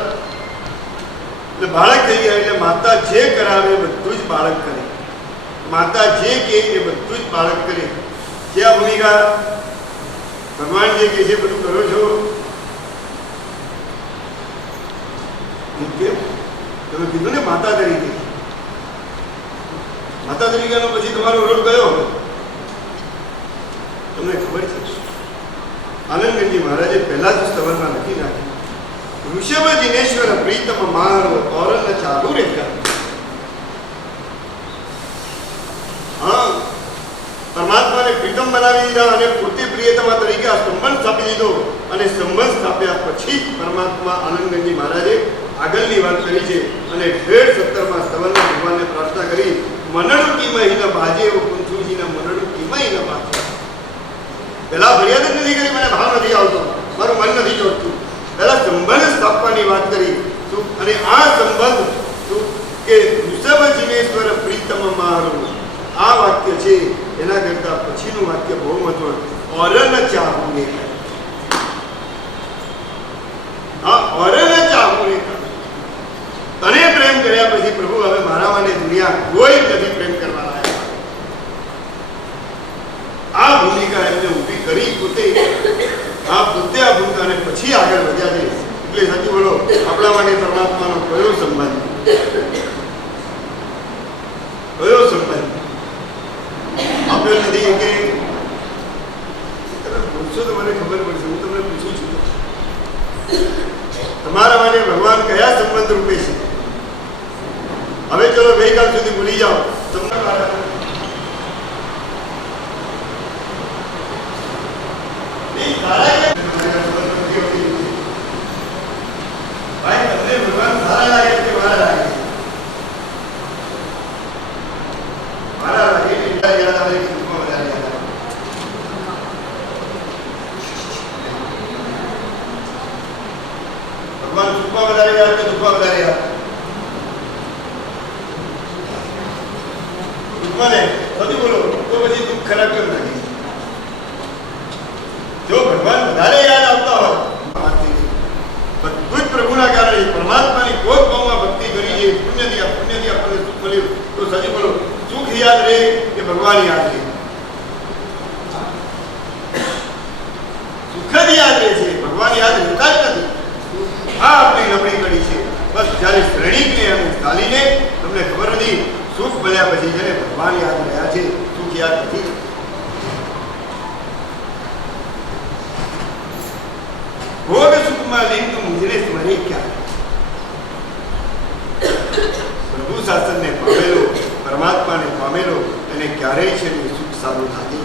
એટલે બાળક થઈ ગયા એટલે માતા જે કરાવે બધું જ બાળક કરે, માતા જે કહે એ બધું જ બાળક કરે. જે આ ભૂમિકા ભગવાન જે કહે છે બધું કરો છો. કેમ? તમે કીધું ને માતા તરીકે. માતા તરીકેનો પછી તમારો રોલ કયો? તમને ખબર છે આનંદગંજી મહારાજે પહેલા જ સ્તવનમાં લખી નાખ્યું, ઋષભ જિનેશ્વર પ્રીતમ મારો ઓરન ચાલુ રહેતા. હા, પરમાત્માને પ્રીતમ બનાવી દીધા અને પોતે પ્રિયતમા તરીકે આ સંબંધ સ્થાપી દીધો. અને સંબંધ સ્થાપ્યા પછી પરમાત્મા આનંદગંજી મહારાજે આગળની વાત કરી છે અને 1.17માં સ્તવનમાં ભગવાનને પ્રાર્થના કરી, મનડુ કીમય ન બાજે કુંથુજીના મનડુ કીમય ન બાજે. પહેલા ફરિયાદ જ નથી કરી, મને ભાવ નથી આવતો, મારું મન નથી જોડતું. પહેલા સંબંધ સ્થાપવાની વાત કરી અને આ સંબંધ કે ઋષભ જિનેશ્વર પ્રીતમ મારો, આ વાક્ય છે એના કરતા પછીનું વાક્ય બહુ મહત્વનું, ઓરન ચાહુને. હા, ઓરન ચાહુને. તને પ્રેમ કર્યા પછી પ્રભુ હવે મારા માટે દુનિયા કોઈ નથી પ્રેમ કરવા લાયક. આ ભૂમિકા એમને ઊભી કરી પોતે આ ભૂમિકાને પછી આગળ વધ્યા છે. એટલે સાચું બોલો, આપણા માટે પરમાત્માનો કયો સંબંધ? કયો સંબંધ આપ્યો નથી કે તમે પૂછશો તો મને ખબર પડશે. હું તમને પૂછું છું, તમારા માટે ભગવાન કયા સંબંધ રૂપે છે? હવે ચલો ગઈકાલ સુધી ભૂલી જાઓ. તમને નહીં, સુખમાં વધારે યાદ કે દુઃખમાં વધારે યાદ? દુઃખમાં ને સૌથી બોલો તો પછી દુઃખ ખરાબ કેમ લાગે? જો ભગવાન વધારે યાદ આવતા હોય બધું જ પ્રભુના કારણે પરમાત્માની ગોદ ભાવમાં ભક્તિ કરી છે, પુણ્યથી આપણને સુખ મળ્યું, તો સજી બોલો સુખ યાદ રહે કે ભગવાન યાદ રહે? સુખ જ યાદ રહે છે, ભગવાન યાદ રહેતા જ નથી. આ આપણી નબળી કડી છે. બસ જ્યારે શ્રેણીકને અને ચાલીને તમને ખબર નથી સુખ મળ્યા પછી જેને ભગવાન યાદ રહ્યા છે, સુખ યાદ નથી. ભોગ સુખમાં લીન તું મુજરે સ્મરે ક્યાં? પ્રભુ શાસનને પામેલો, પરમાત્માને પામેલો એને ક્યારેય છે સુખ સારું લાગે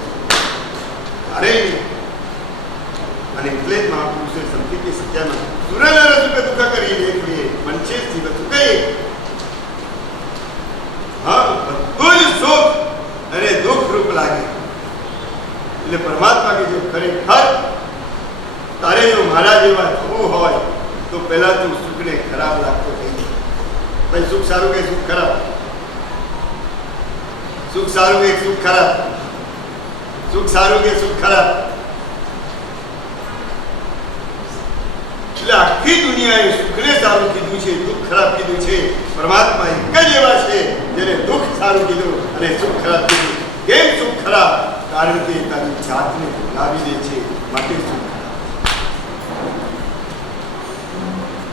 ક્યારેય નહીં. અને એટલે જ મહાપુરુષે સંકિતની સત્યામાં સુરનર સુખ દુઃખ કરી લેખીએ મનશે શિવ સુખે. હા, બધું જ સુખ અને દુઃખ રૂપ લાગે. એટલે પરમાત્મા કે જે ખરેખર તારે જો મારા જેવા થવું હોય તો પહેલા તું સુખને ખરાબ લાગતો થઈ જાય. ભાઈ સુખ સારું કે સુખ ખરાબ? સુખ સારું કે સુખ ખરાબ? સુખ સારું કે સુખ ખરાબ? એટલે આખી દુનિયાએ સુખને સારું કીધું છે, દુઃખ ખરાબ કીધું છે. પરમાત્મા એક જ એવા છે જેને દુઃખ સારું કીધું અને સુખ ખરાબ કીધું. કેમ સુખ ખરાબ? કારણ કે તારી જાતને ભૂલાવી દે છે, માટે સુખ.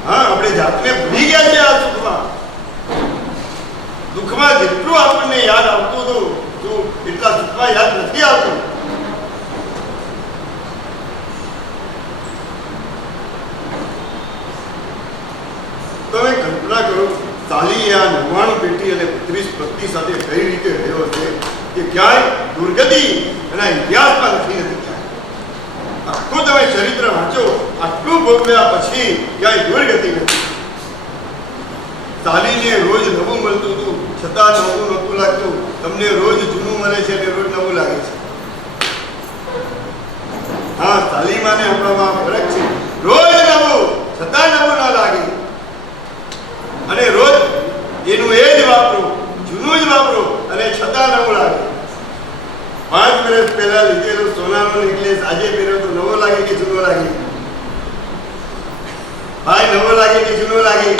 હા, આપણે જાતને ભૂલી ગયા છે આ સુખમાં. દુઃખમાં જેટલું આપણને યાદ આવતું હતું એટલા સુખમાં યાદ નથી આવતું. તમે કલ્પના કરો, તાલી આ 99 પેટી અને 32 પત્ની સાથે કઈ રીતે રહ્યો છે કે ક્યાંય દુર્ગતિ એના ઇતિહાસમાં નથી ક્યાંય. આખું તમે ચરિત્ર વાંચો, આટલું ભોગવ્યા પછી ક્યાંય દુર્ગતિ નથી. તાલીને રોજ નવું મળતું હતું છતાં નવું નહોતું લાગતું. તમને રોજ જૂનું મળે છે અને રોજ નવું લાગે છે. હા, તાલીમાં ને આપણામાં ફરક છે. રોજ નવું છતાં નવું ના લાગે, અને રોજ એનું એ જ વાપરો, જૂનું જ વાપરો અને છતાં નવું લાગે. 5 વર્ષ પહેલા લીધેલો સોનાનો નેકલેસ આજે પહેર્યો તો નવો લાગે કે જૂનો લાગે? ભાઈ, નવો લાગે કે જૂનો લાગે?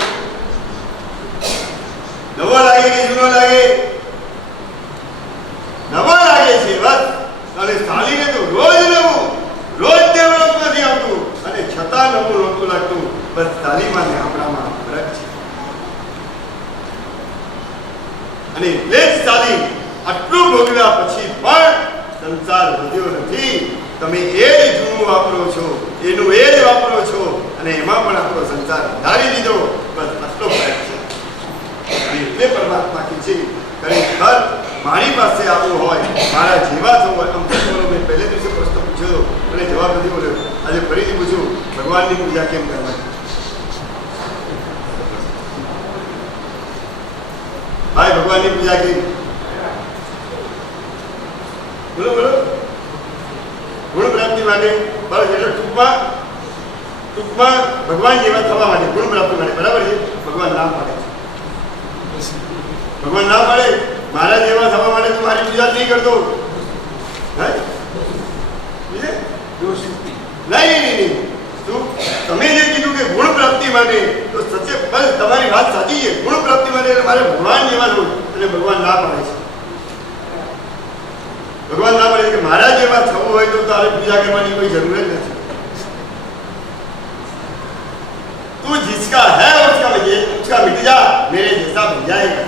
નવો લાગે કે જૂનો લાગે? નવો લાગે છે બસ. અને સાલીને તો રોજ નવું, રોજ ડેવલપ નથી આવતું અને છતાં નવું નહોતું લાગતું. બસ તાલીમાં ને આપણામાં ફરક છે. અને એટલે જ તાલીમ આટલું ભોગવ્યા પછી પણ સંસાર વધ્યો નથી. તમે એ જ જૂનું વાપરો છો, એનું એ જ વાપરો છો અને એમાં પણ આપણો સંસાર વધારી દીધો. બસ આટલો ફરક છે. અને એટલે પરમાત્મા કહે છે ખરેખર મારી પાસે આવવું હોય, મારા જેવા થવું હોય. આમ બોલો, મેં પહેલે દિવસે પ્રશ્ન પૂછ્યો અને જવાબ નથી બોલ્યો. આજે ફરીથી પૂછ્યું, ભગવાનની પૂજા કેમ કરવાની? ભાઈ, ભગવાનની પૂજા કેમ? બોલો બોલો. ગુણ પ્રાપ્તિ માટે. બરાબર, એટલે ટૂંકમાં ભગવાન જેવા થવા માટે, ગુણ પ્રાપ્તિ માટે. બરાબર છે? ભગવાન ના પાડે છે. ભગવાન ના પાડે મારા જેવા થવા માટે તું મારી પૂજા નહીં કરતો. નહીં. તમે જે કીધું કે ગુણ પ્રાપ્તિ માટે, તો સચ્ચે બસ તમારી વાત સાચી છે. ગુણ પ્રાપ્તિ માટે એટલે મારે ભગવાન જેવા થવું, અને ભગવાન ના પાડે છે. ભગવાન ના પાડે કે મારા જેવા થવું હોય તો તારે પૂજા કરવાની કોઈ જરૂર જ નથી. તું जिसका है उसका मिट जा, मेरे जैसा बन जाएगा.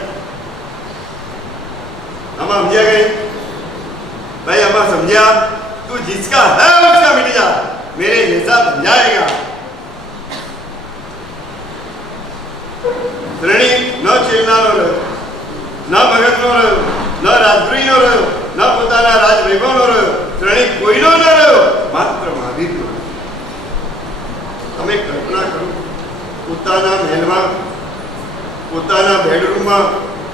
આમાં સમજ્યા ગઈ? ભાઈ, આમાં સમજ્યા? તું जिसका है उसका मिट जा, मेरे जैसा बन जाएगा. શ્રેણી ન ચેલનારો રહ્યો, ન ભગતનો રહ્યો, ન રાજદ્રોહીનો રહ્યો, ન પોતાના રાજ વૈભવનો રહ્યો, શ્રેણી કોઈનો ન રહ્યો, માત્ર મહાવીરનો. તમે કલ્પના કરો, પોતાના મહેલમાં, પોતાના બેડરૂમમાં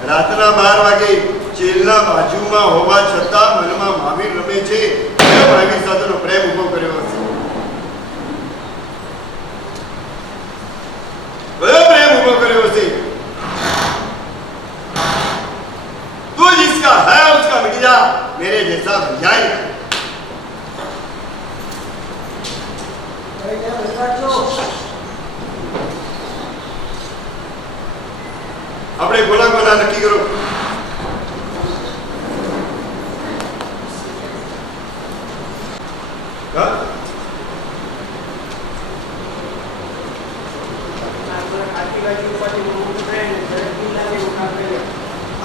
રાતના 12 વાગે જેલના બાજુમાં હોવા છતાં મનમાં મહાવીર રમે છે. કયો મહાવીર સાથેનો પ્રેમ ઉભો કર્યો હશે? પૈસા જાય આપણે કોના નક્કી કરો.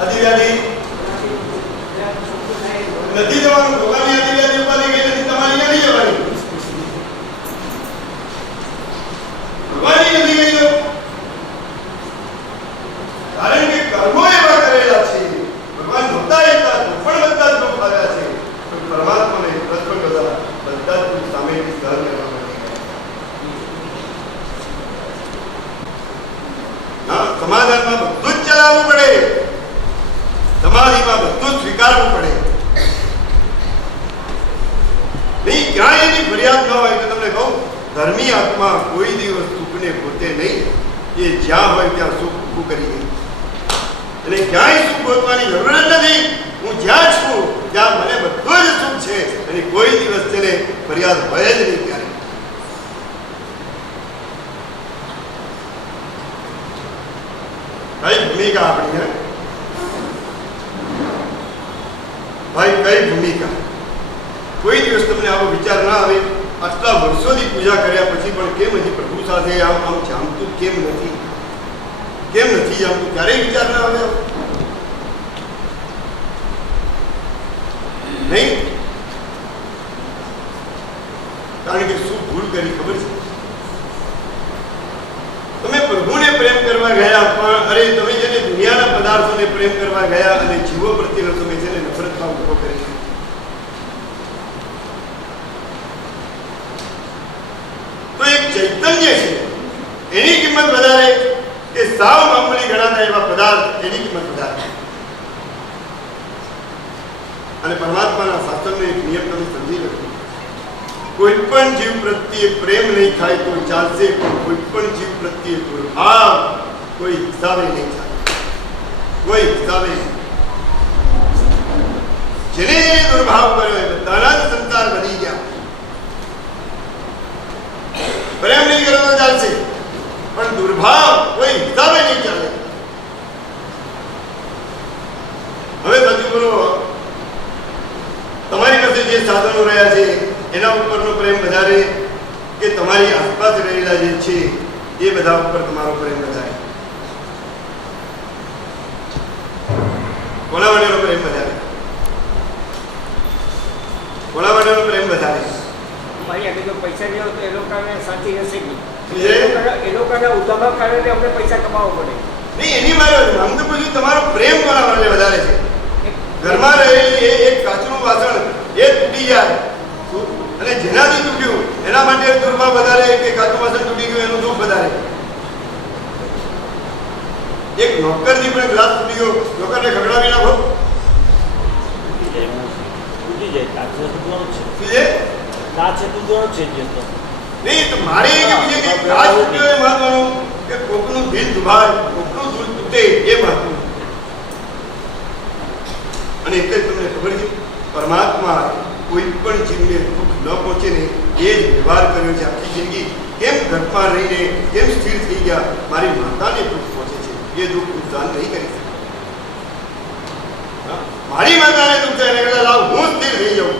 આદિવ્યાધી નથી જવાનું. ભગવાનની આદિવ્યાધી ઉપાધિ ગઈ નથી, તમારી ત્યાં નહીં જવાની. ભગવાનની નથી ગઈ તો કારણ કે કર્મો એવા કરેલા છે. ભગવાન બધા હતા પણ બધા જ દુઃખ આવ્યા છે. પણ પરમાત્માને પ્રશ્ન બધા જ સામે સહન કરવા માટે સમાધાનમાં બધું જ ચલાવવું પડે. સમાધિમાં બધું જ સ્વીકારવું પડે. નહીં ક્યાંય એની ફરિયાદ ન હોય. તો તમને કહું, ધર્મી આત્મા કોઈ દિવસ સુખને ગોતે નહીં. એ જ્યાં હોય ત્યાં સુખ ઊભું કરી દે. અને ક્યાંય સુખ ગોતવાની જરૂર જ નથી. હું જ્યાં છું ત્યાં મને બધું જ સુખ છે. અને કોઈ દિવસ તેને ફરિયાદ હોય જ નહીં. ક્યારે કઈ ભૂમિકા આપણી? ભાઈ કઈ ભૂમિકા? કોઈ દિવસ તમને આવો વિચાર ના આવે? આટલા વર્ષોથી પૂજા કર્યા પછી પણ કેમ હજી પ્રભુ સાથે આમ જામતું કેમ નથી જામતું? ક્યારેય વિચાર ના આવે? નહીં. કારણ કે શું ભૂલ કરી ખબર છે? તમે પ્રભુને પ્રેમ કરવા ગયા પણ અરે તમે જેને દુનિયાના પદાર્થોને પ્રેમ કરવા ગયા અને જીવો પ્રત્યેનો તમે જેને નફરત ભાવ ઉભો કરી. તો એક ચૈતન્ય છે એની કિંમત વધારે કે સાવ મામૂલી ગણાતા એવા પદાર્થ એની કિંમત વધારે. અને પરમાત્માના શાસનનો એક નિયમ તમે સમજી લો. કોઈ પણ જીવ પ્રત્યે પ્રેમ નહીં થાય તો ચાલશે, પણ કોઈ પણ જીવ પ્રત્યે દુર્ભાવ કોઈ હિસાબે નહીં થાય. કોઈ હિસાબે જેને દુર્ભાવ કર્યો એ બધાના જ સંસાર બની ગયા. પ્રેમ નહીં કર્યો તો ચાલશે, પણ દુર્ભાવ કોઈ હિસાબે નહીં ચાલે. હવે સાચું બોલો, તમારી પાસે જે સાધનો રહ્યા છે એના ઉપરનો પ્રેમ વધારે કે તમારી આસપાસ રહેલા જે છે એ બધા ઉપર તમારો પ્રેમ વધારે? કોના માટેનો પ્રેમ વધારે? કોના માટેનો પ્રેમ વધારે? મારી આગળ જો પૈસા નહીં હોય તો એ લોકોને સાચી હશે નહીં. એ લોકોના ઉદ્ધામના કારણે અમને પૈસા કમાવવો પડે. નહીં, એની મારે આમ તો પૂછ્યું તમારો પ્રેમ કોના માટે વધારે છે? ઘરમાં રહેલી એક કાચનું વાસણ એ તૂટી જાય અને જેનાથી તૂટ્યું એના માટે દુર્ભાવ વધારે કે કાચું વાસણ તૂટી ગયું એનું દુઃખ વધારે? એક નોકરથી પણ ગ્લાસ તૂટી ગયો, નોકરને ખગડાવી નાખો, તૂટી જાય. કાચ તૂટવાનું છે નહીં. તો મારે એ કહેવું છે કે કાચ તૂટ્યો એ મહત્વનું કે કોકનું દિલ દુભાય, કોકનું દિલ તૂટે એ મહત્વનું. અને એટલે તમને ખબર છે પરમાત્મા કોઈ પણ જીવને દુઃખ ન પહોંચે ને એ જ વ્યવહાર કર્યો છે આખી જિંદગી. કેમ ઘરમાં રહીને કેમ સ્થિર થઈ ગયા? મારી માતાને દુઃખ પહોંચે છે એ દુઃખ હું સહન નહીં કરી શકું. મારી માતાને દુઃખ થાય એને કદાચ લાવ હું સ્થિર થઈ જાઉં,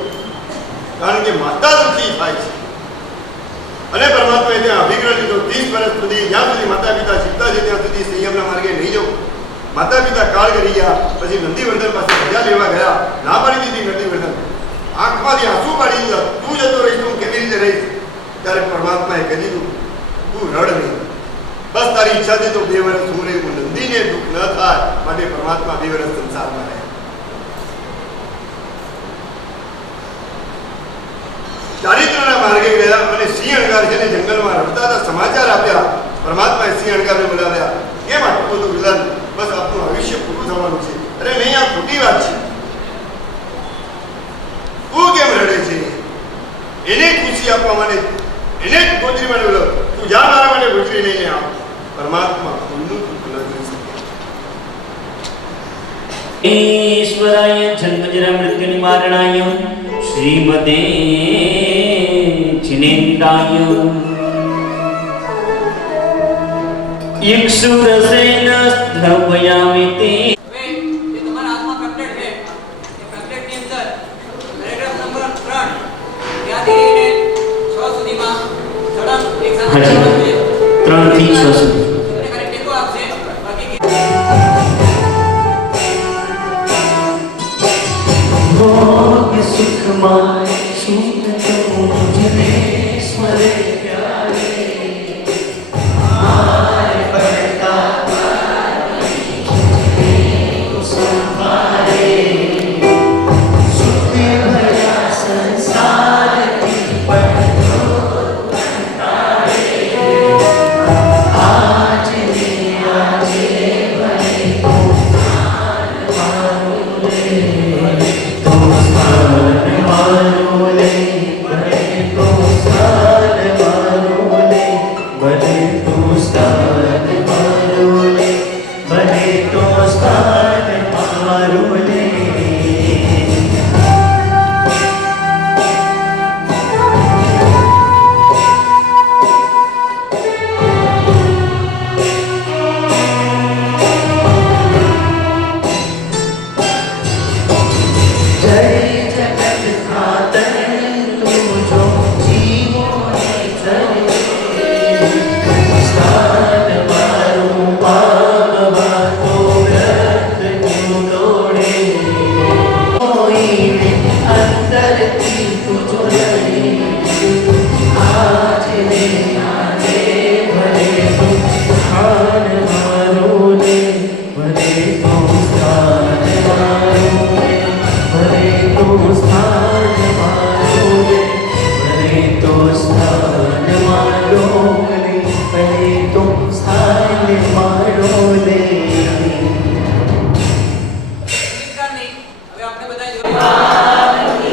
કારણ કે માતા દુઃખી થાય છે. અને પરમાત્માએ ત્યાં અભિગ્રહ લીધો 30 વર્ષ સુધી. જ્યાં સુધી માતા પિતા જીવતા છે ત્યાં સુધી સંયમના માર્ગે નહીં જવું. માતા પિતા કાળ કરી ગયા પછી નંદીવર્ધન પાસે રજા લેવા ગયા, ના પાડી દીધી. નંદીવર્ધન આંખમાંથી આંસુ પાડી દીધા, તું જતો રહીશ તું કેવી રીતે રહીશ? ત્યારે પરમાત્માએ કહી દીધું તું રડ નહીં, બસ તારી ઈચ્છાથી તો 2 વર્ષ હું રહી. નંદીને દુઃખ ન થાય માટે પરમાત્મા 2 વર્ષ સંસારમાં રહે. ચારિત્રના માર્ગે ગયા અને સિંહ અણગાર છે ને જંગલમાં રડતા હતા. સમાચાર આપ્યા પરમાત્માએ સિંહ અણગારને બોલાવ્યા. કેમ આટલું બધું વિલન? બસ આપનું આયુષ્ય પૂરું થવાનું છે. અરે નહીં, આ ખોટી વાત છે. તું કેમ રડે છે? એને ખુશી આપવા માટે, એને જ ગોતરી માટે બોલો, તું જા મારા માટે ગોતરી લઈને આવ. પરમાત્મા કોઈનું દુઃખ ન કરી શકે. ईश्वराय जन्मजरा मृत्यु निवारणाय श्रीमते जिनेन्द्राय इक्षुरसेन नवयामि ते હવે જે તમારા હાથમાં પેમ્પલેટ છે એ પેમ્પલેટની અંદર પેરેગ્રાફ નંબર 3 ત્યાંથી લઈને 6 સુધીમાં સળંગ એક સાથે હાજી. લખવાનું છે. 3 થી 6 સુધી તમને ખાલી ટેકો આપશે બાકી भोग सुखमय सुख मुझे स्मरे प्यारे आए बढ़ता संभारे सुख भया संसार की पढ़ो आज ने आजे भले ગીતકારની હવે આપણે બધા જોઈએ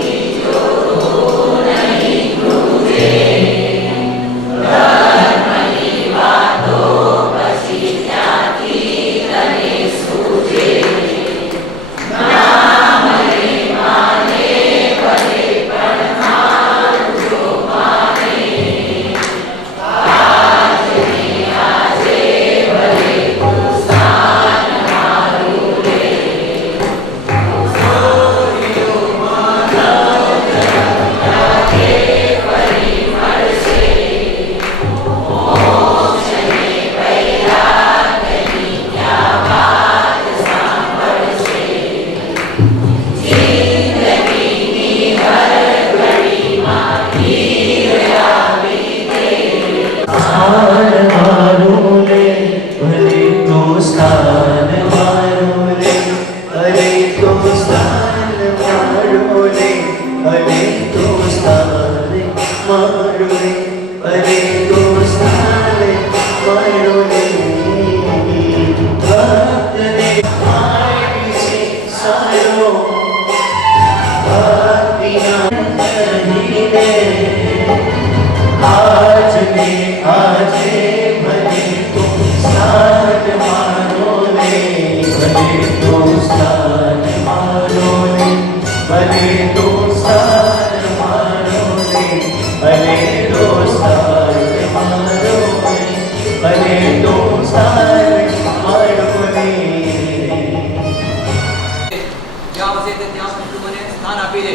જ્યાં આવશે તે ત્યાં તું મને સ્થાન આપી દે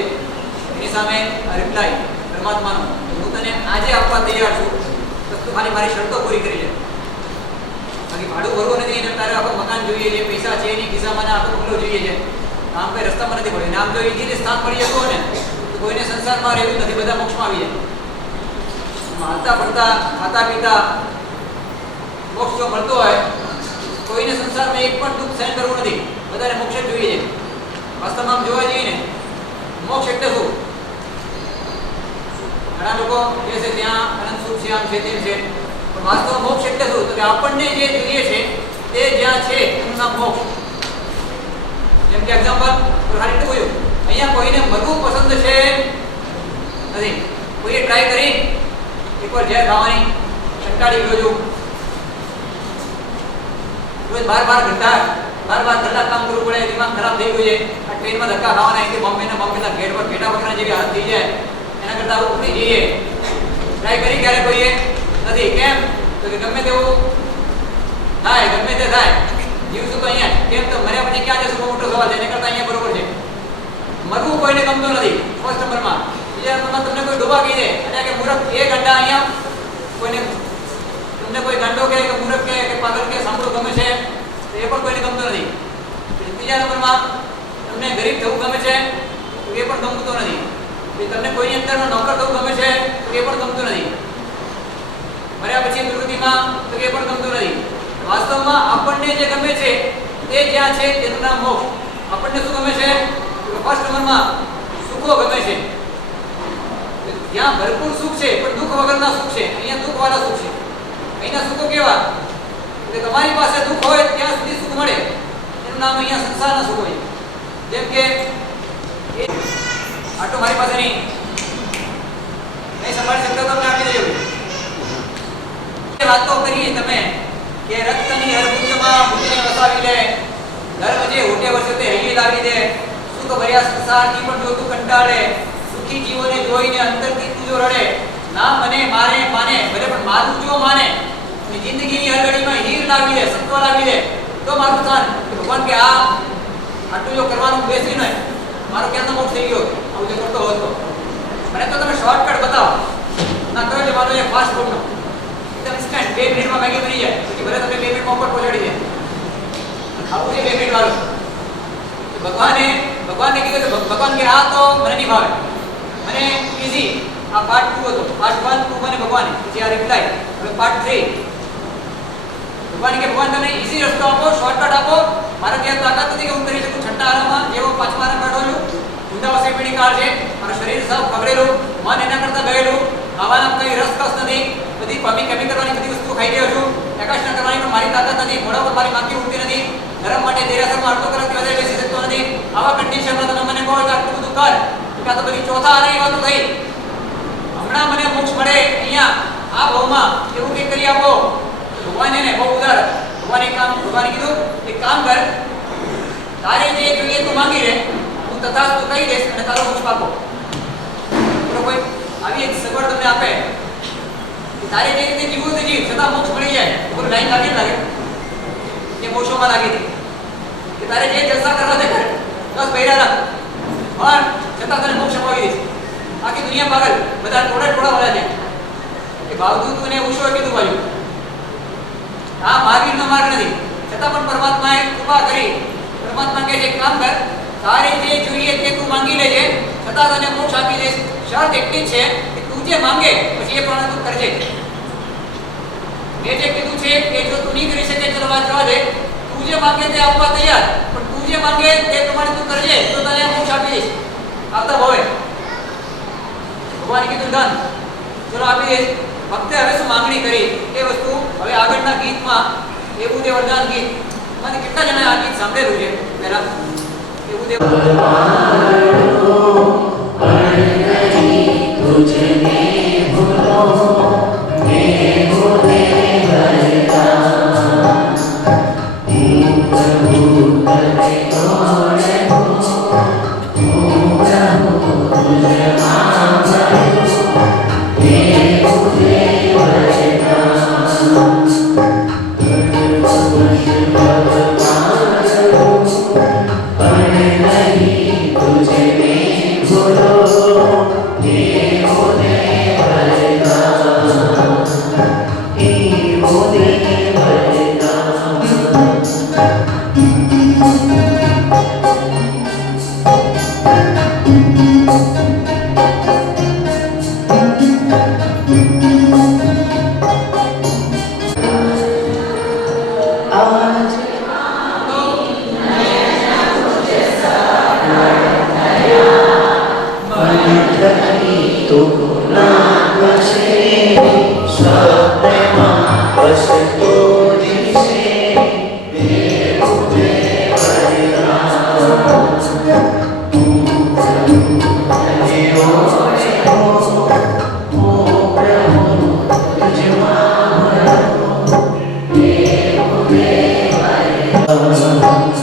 એની સામે રિપ્લાય પરમાત્માનો હું તને આજે આપવા તૈયાર છું તો તું ખાલી મારી શરતો પૂરી કરી લે બાકી ભાડું ભરવું નથી અને તારે આખું મકાન જોઈએ છે પૈસા છે એની ખિસ્સામાં આખો બંગલો જોઈએ છે આમ કઈ રસ્તામાં નથી પડ્યું આમ જો ઈજીલી સ્થાન મળી જતું હોય ને તો કોઈને સંસારમાં રહેવું નથી બધા મોક્ષમાં આવી જાય હાલતા ફરતા ખાતા પીતા મોક્ષ જો મળતો હોય કોઈને સંસારમાં એક પણ દુઃખ સહન કરવું નથી બધાને મોક્ષ જ જોઈએ છે વાસ્તવમાં આમ જોવા જઈએ ને મોક્ષ એટલે શું ઘણા લોકો કહે છે ત્યાં અનંત સુખ છે આમ છે તેમ છે પણ વાસ્તવ મોક્ષ એટલે શું તો કે આપણને જે જોઈએ છે તે જ્યાં છે એનું નામ મોક્ષ જેમ કે એક્ઝામ્પલ ખાલી એટલું કહ્યું અહીંયા કોઈને મરવું પસંદ છે નથી કોઈએ ટ્રાય કરી એકવાર ઝેર ખાવાની કંટાળી ગયો છું રોજ બાર ઘંટા બાર કલાક કામ કરવું પડે, દિમાગ ખરાબ થઈ ગયું છે, આ ટ્રેનમાં ધક્કા ખાવાના, અહીંથી બોમ્બેના ગેટ પર ઘેટા વગરના જેવી હાલત થઈ જાય, એના કરતાં આવું ઉપડી જઈએ. ટ્રાય કરી ક્યારે કોઈએ નથી. કેમ? તો કે ગમે તેવું થાય, ગમે તે થાય, જીવશું તો અહીંયા. કેમ? તો મર્યા પછી ક્યાં જશું? બહુ મોટો સવાલ છે. એના કરતાં અહીંયા બરોબર છે. મરવું કોઈને ગમતું નથી. ફર્સ્ટ નંબરમાં. બીજા નંબરમાં તમને કોઈ ડૂબા કહી દે અને કે મૂર્ખ એ ગંડા અહીંયા કોઈને, તમને કોઈ ગાંડો કે મૂર્ખ કે પાગલ કે સાંભળવું ગમે છે તો એ પણ કોઈને ગમતું નથી. ત્રીજા નંબરમાં તમને ગરીબ થવું ગમે છે તો એ પણ ગમતું નથી. તમને કોઈની અંદરનો નોકર થવું ગમે છે તો એ પણ ગમતું નથી. મર્યા પછી પ્રકૃતિમાં તો એ પણ ગમતું નથી. વાસ્તવમાં આપણને જે ગમે છે તે જ્યાં છે તેનું નામ મોક્ષ. આપણને શું ગમે છે? ફર્સ્ટ નંબરમાં સુખો ગમે છે. જ્યાં ભરપૂર સુખ છે પણ દુઃખ વગરના સુખ છે. અહીંયા દુઃખવાળા સુખ છે. અહીંના સુખો કેવા કે તમારી પાસે દુઃખ હોય ત્યાં સુધી સુખ મળે. એનું નામ અહીંયા સંસારના સુખ હોય. જેમ કે આટો મારી પાસે નહીં સંભાળી શકતો તમને આપી દેજો. વાતો કરીએ તમે કે રક્તની હરગુંજમાં બુદ્ધિને વસાવી લે, ધર્મ જે હોટે વર્ષે તે હૈયે લાવી દે, સુખ ભર્યા સંસારની પણ જોતું કંટાળે, સુખી જીવોને જોઈને અંતરથી તુજો રડે, ના મને મારે માને ભલે પણ મારું જો માને, જિંદગીની હર ઘડીમાં હીર લાવી દે, સત્વ લાવી દે તો મારું સ્થાન. ભગવાન કે આ આટલું જો કરવાનું બેસી નહીં મારો ક્યાંનો મોક્ષ થઈ ગયો. આવું જે કરતો હતો મને તો તમે શોર્ટકટ બતાવો ના કરો જે મારો એક ફાસ્ટ ફૂડનો એકદમ ઇન્સ્ટન્ટ 2 મિનિટમાં મેગી બની જાય. પછી ભલે તમે 2 મિનિટમાં ઉપર પહોંચાડી દે આવું છે 2 મિનિટ વાળું. ભગવાને કીધું કે ભગવાન કે આ તો મને નહીં ભાવે, મને ઈઝી. આ પાર્ટ 2 હતો. પાર્ટ 1 2 મને ભગવાને પછી આ રિપ્લાય. હવે પાર્ટ 3 ભગવાન કે ભગવાન તમે ઈઝી રસ્તો આપો, શોર્ટકટ આપો. મારા ત્યાં તાકાત નથી કે હું કરી શકું છઠ્ઠા આરામમાં જેવો પાંચમા આરામ કાઢો છું. ઊંડા વસે પીડી કાર છે, મારું શરીર સાવ બગડેલું, મન એના કરતાં ગયેલું, ખાવાના કંઈ રસ નથી, બધી કેમિકલ કરવાની બધી વસ્તુ ખાઈ રહ્યો છું. પ્રકાશના કરવાની પણ મારી તાકાત નથી, મોઢા પર મારી માખી ઉઠતી નથી, ધર્મ માટે દેરાસરમાં અડધો કલાકથી વધારે બેસી શકતો નથી. આવા કન્ડિશનમાં તમે મને કહો કે આટલું બધું કર, કે આ તો બધી ચોથા આરાની વાતો થઈ. હમણાં મને મોક્ષ મળે અહીંયા આ ભાવમાં એવું કંઈક કરી આપો. ભગવાન એને બહુ ઉદાર. ભગવાને કીધું એક કામ કર, તારે જે જોઈએ તું માંગી લે, હું તથાસ્તુ કહી દઈશ અને તારો મોક્ષ પાકો. કોઈ આવી એક સગવડ તમને આપે કે તારે જે રીતે જીવવું તે જીવ, છતાં મોક્ષ મળી જાય. કોઈ લાઈન લાગે કે મોક્ષોમાં લાગી હતી કે તારે જે જલસા કરવા તે કર, બસ બૈરા રાખ, પણ છતાં તને મોક્ષ અપાવી દઈશ. આખી દુનિયા પાગલ, બધા ટોળા વાળા છે કે ભાવતું તું ને ઉષો કીધું બાજુ. આ મહાવીરનો માર્ગ નથી, છતાં પણ પરમાત્માએ કૃપા કરી. પરમાત્મા કહે છે કામ કર, તારે જે જોઈએ તે તું માંગી લેજે, છતાં તને મોક્ષ આપી દઈશ. શરત એટલી છે કે તું જે માંગે પછી એ પ્રમાણે તું કરજે. મેં જે કીધું છે કે જો તું નહીં કરી શકે ચલો વાત જવા દે, તું જે માંગે તે આપવા તૈયાર, પણ તું જે માંગે તે પ્રમાણે તું કરજે તો તને મોક્ષ આપી દઈશ આવતા ભાવે. ભગવાને કીધું ડન, ચલો આપી દઈશ. ભક્તે હવે શું માંગણી કરી એ વસ્તુ હવે આગળના ગીતમાં એવું તે વરદાન ગીત મને કેટલા જણાએ આ ગીત સાંભળેલું છે પહેલા એવું તે Oh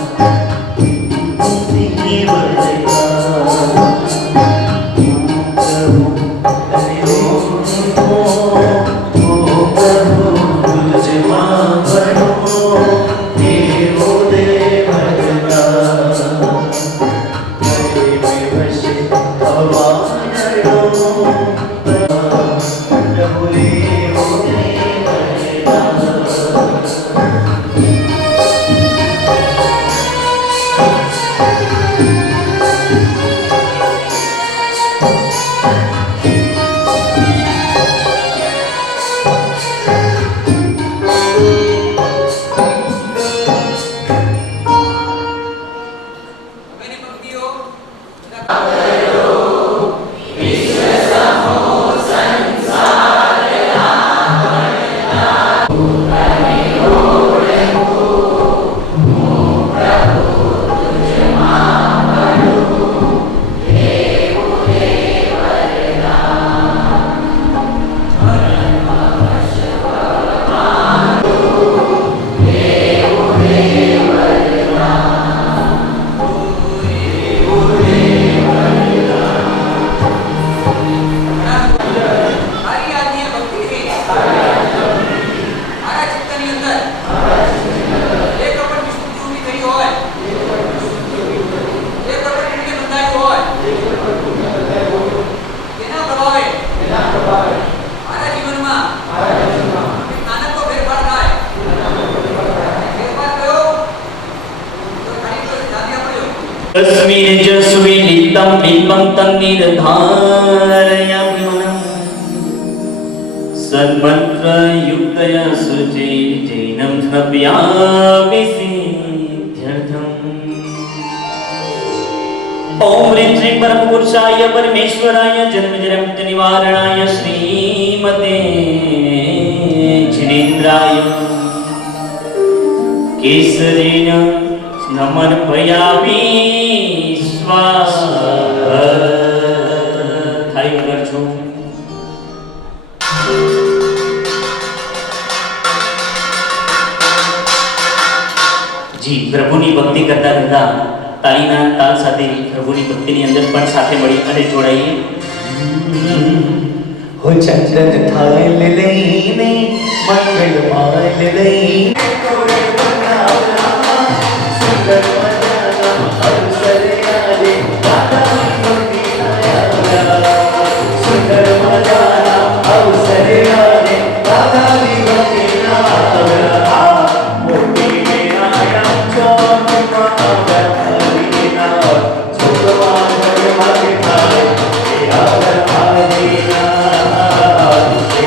તસ્મિન જસ્વિલિતમ બિંબં તન્નિર્ધારયામ્યનમ સન્મંત્ર યુક્તય સુચે જૈનમ સ્નપ્યામિ સિદ્ધ્યર્થમ ઓમ હ્રીં શ્રીં પરમ પુરુષાય પરમેશ્વરાય જન્મજરા મૃત્યુ નિવારણાય શ્રીમતે જિનેન્દ્રાય કેસરેણ સમર્પયામિ સ્વાહા થાળી વગાડજો. જી પ્રભુની ભક્તિ કરતા કરતા તાળીના તાલ સાથે પ્રભુની ભક્તિની અંદર પણ સાથે મળી અને જોડાઈએ. હો ચંદન થાલ લઈને મંગળ માલ લઈને સુંદર મજાના અવસર યારે દાદાની ભક્તિ આયા સુંદર મજાના અવસર યારે દાદાની ભક્તિ આયા મોટી મેરાયા ચોકમાં આવીના છોકવા ઘરમાં થાય એ આવીના એ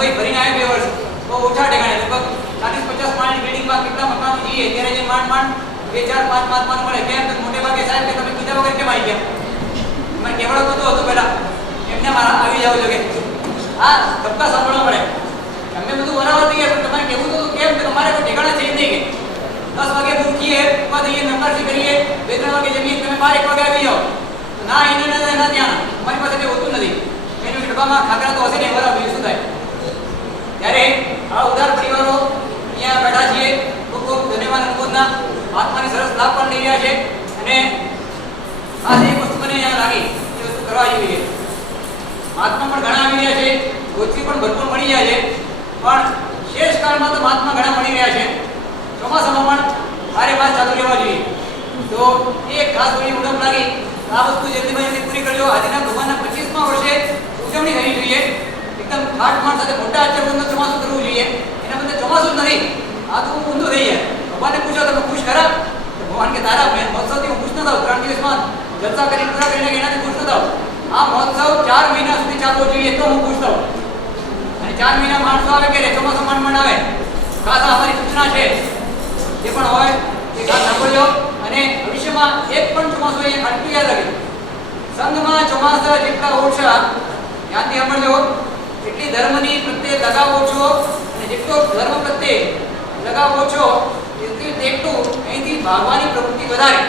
મુંબઈ ભરીને આવ્યા 2 વર્ષ તો ઓછા ઠેકાણે લગભગ 40-50 માળની બિલ્ડિંગમાં કેટલા મકાનો જઈએ ત્યારે જે માંડ 2, 4, 5 મકાનો મળે કેમ તો મોટે ભાગે સાહેબ કે તમે કીધા વગર કેમ આવી ગયા મને કેવડો તો હતો પહેલા એમને મારા આવી જાવ જોઈએ આ ધક્કા સાંભળવા મળે અમે બધું બરાબર થઈ ગયા પણ તમારે કેવું તો કેમ કે તમારે કોઈ ઠેકાણા છે નહીં કે 10 વાગે ઉઠીએ ઉભા થઈએ નંબરથી કરીએ 2-3 વાગે જમીએ તમે 12-1 વાગે આવી જાઓ ના એની ના ત્યાં અમારી પાસે કંઈ હોતું નથી એનું ડબ્બામાં ખાખરા તો હશે ને બરાબર બીજું શું થાય ત્યારે આ ઉદાર પરિવારો અહીંયા બેઠા છીએ ખૂબ ખૂબ ધન્યવાદ અનુમોદના આત્માની સરસ લાભ પણ લઈ રહ્યા છે અને ખાસ એક વસ્તુ મને અહીંયા લાગી એ વસ્તુ કરવા જેવી છે મહાત્મા પણ ઘણા આવી રહ્યા છે ગોચરી પણ ભરપૂર મળી રહ્યા છે પણ શેષ કાળમાં તો મહાત્મા ઘણા મળી રહ્યા છે ચોમાસામાં પણ ભારે વાત ચાલુ રહેવા જોઈએ તો એક ખાસ થોડી ઉડપ લાગી આ વસ્તુ જલ્દીભાઈ પૂરી કરજો આજના ભગવાનના 25મા વર્ષે ઉજવણી થવી જોઈએ એકદમ ઠાઠ સાથે મોટા આચરણનું ચોમાસું કરવું જોઈએ એના બદલે ચોમાસું જ નથી આ તો ઊંધું થઈ જાય ભગવાનને પૂછો તમે ખુશ ખરા ભગવાન કે તારા મહોત્સવથી હું ખુશ ન થાવ 3 દિવસમાં જલસા કરીને પૂરા કરીને એનાથી ખુશ ન થાવ આ મહોત્સવ 4 મહિના સુધી ચાલવો જોઈએ તો હું ખુશ થાવ અને 4 મહિના માણસો આવે કે ચોમાસું માંડ આવે ખાસ અમારી સૂચના છે જે પણ હોય એ ખાસ સાંભળજો અને ભવિષ્યમાં એક પણ ચોમાસું અહીંયા ખાટું યાદ રાખજો સંઘમાં ચોમાસા જેટલા ઓછા ધ્યાનથી સાંભળજો જેટલી ધર્મની પ્રત્યે લગાવ ઓછો અને જેટલો ધર્મ પ્રત્યે લગાવ ઓછો તેટલું અહીંથી ભાગવાની પ્રવૃત્તિ વધારે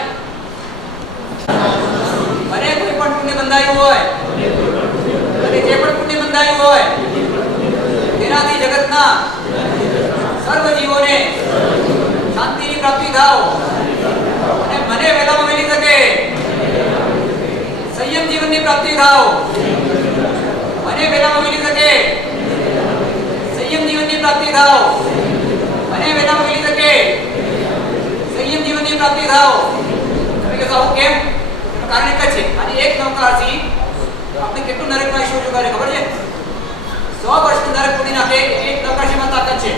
અને કોઈ પણ પુણ્ય બંધાયું હોય અને જે પણ પુણ્ય બંધાયું હોય તેનાથી જગતના સર્વ જીવોને શાંતિની પ્રાપ્તિ થાવ અને મને વહેલામાં વહેલી તકે સંયમ જીવનની પ્રાપ્તિ થાવ મને વહેલામાં વહેલી તકે સંયમ જીવનની પ્રાપ્તિ થાવ મને વહેલામાં વહેલી તકે સંયમ જીવનની પ્રાપ્તિ થાવ તમે કહેશો આવું કેમ એનું કારણ એક જ છે આજે એક નૌકાથી આપણે કેટલું નરકમાં ઈશ્વર જોગાડે ખબર છે 100 વર્ષનું નરક તોડી નાખે એક નૌકાશીમાં તાકાત છે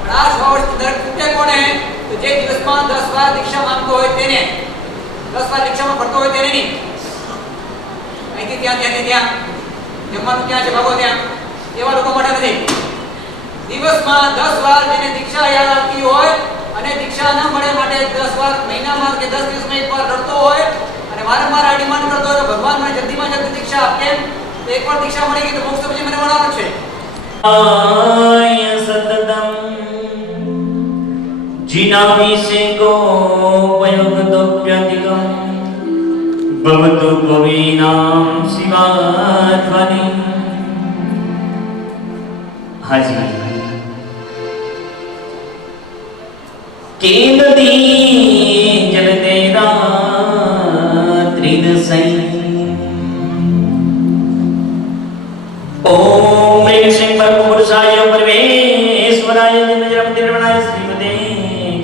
પણ આ 100 વર્ષનું નરક તૂટે કોને તો જે દિવસમાં 10 વાર દીક્ષા માંગતો હોય તેને 10 વાર દીક્ષામાં ફરતો હોય તેને નહીં અહીંથી ત્યાં જમવાનું ક્યાં છે ભાગો ત્યાં એવા લોકો માટે નથી દિવસમાં 10 વાર જેને દીક્ષા યાદ આવતી હોય અને દીક્ષા ન મળે માટે 10 વાર મહિનામાં કે 10 દિવસમાં એક વાર રડતો હોય અને વારંવાર આ ડિમાન્ડ કરતો હોય તો ભગવાન મને જલ્દીમાં જલ્દી દીક્ષા આપે તો એકવાર દીક્ષા મળી ગઈ તો મોક્ષ પછી મને મળવાનું છે આય સતતમ જીનાભિષેકો પયોગતોપ્યધિકમ ભવતુ ભવીનામ શિવાધ્વનિ હાજી કેદદી જલદેરા ત્રિદસૈ ઓમ શ્રી પરમપુરુષાય પરમેશ્વરાય જન્મજન્મ નિર્વણાય શ્રીમતે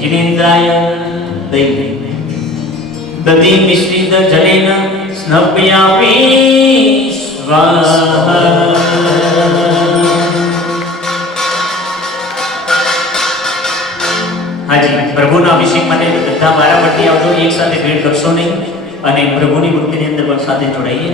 જિનેન્દ્રાય દૈવે દધિ મિશ્રિત જલેન સ્નપ્યામિ સ્વાહા. હાજી, પ્રભુના અભિષેક માટે બધા મારા પરથી આવજો, એક સાથે ભેટ કરશો નહીં અને પ્રભુની મૂર્તિની અંદર પણ સાથે જોડાઈએ.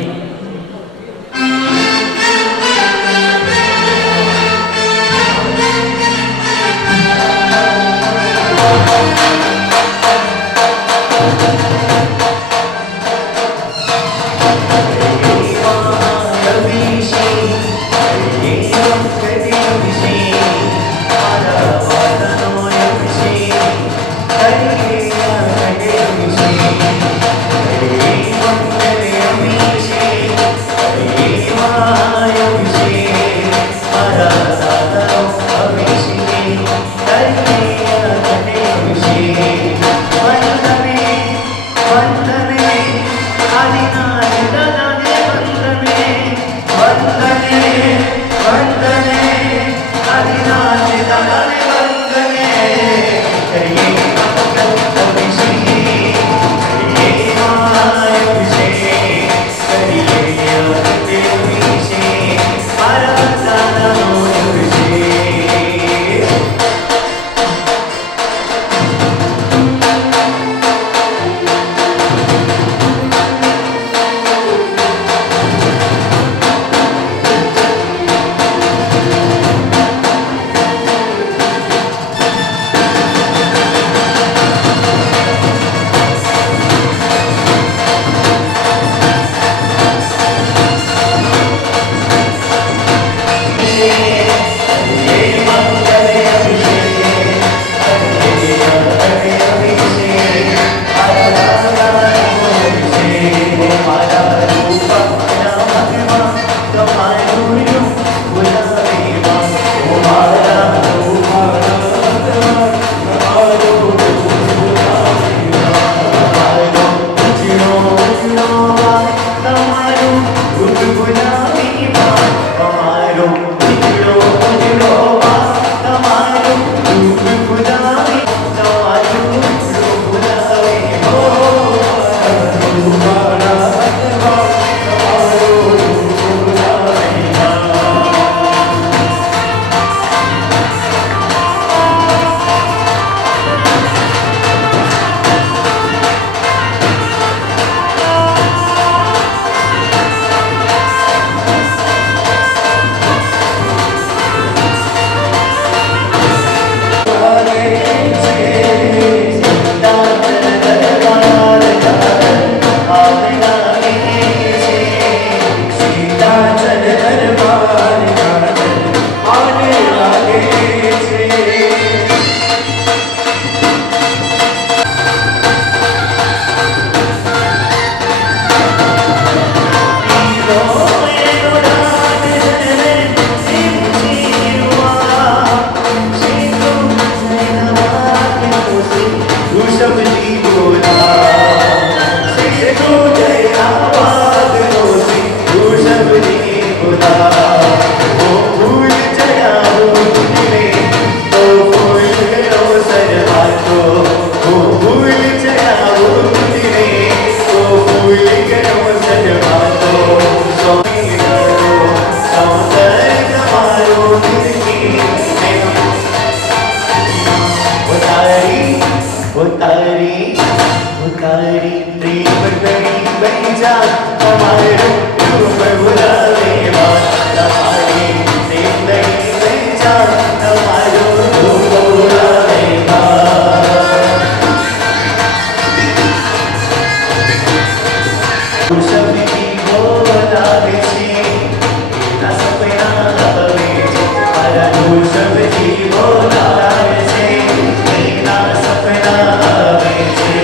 સપના આવે છે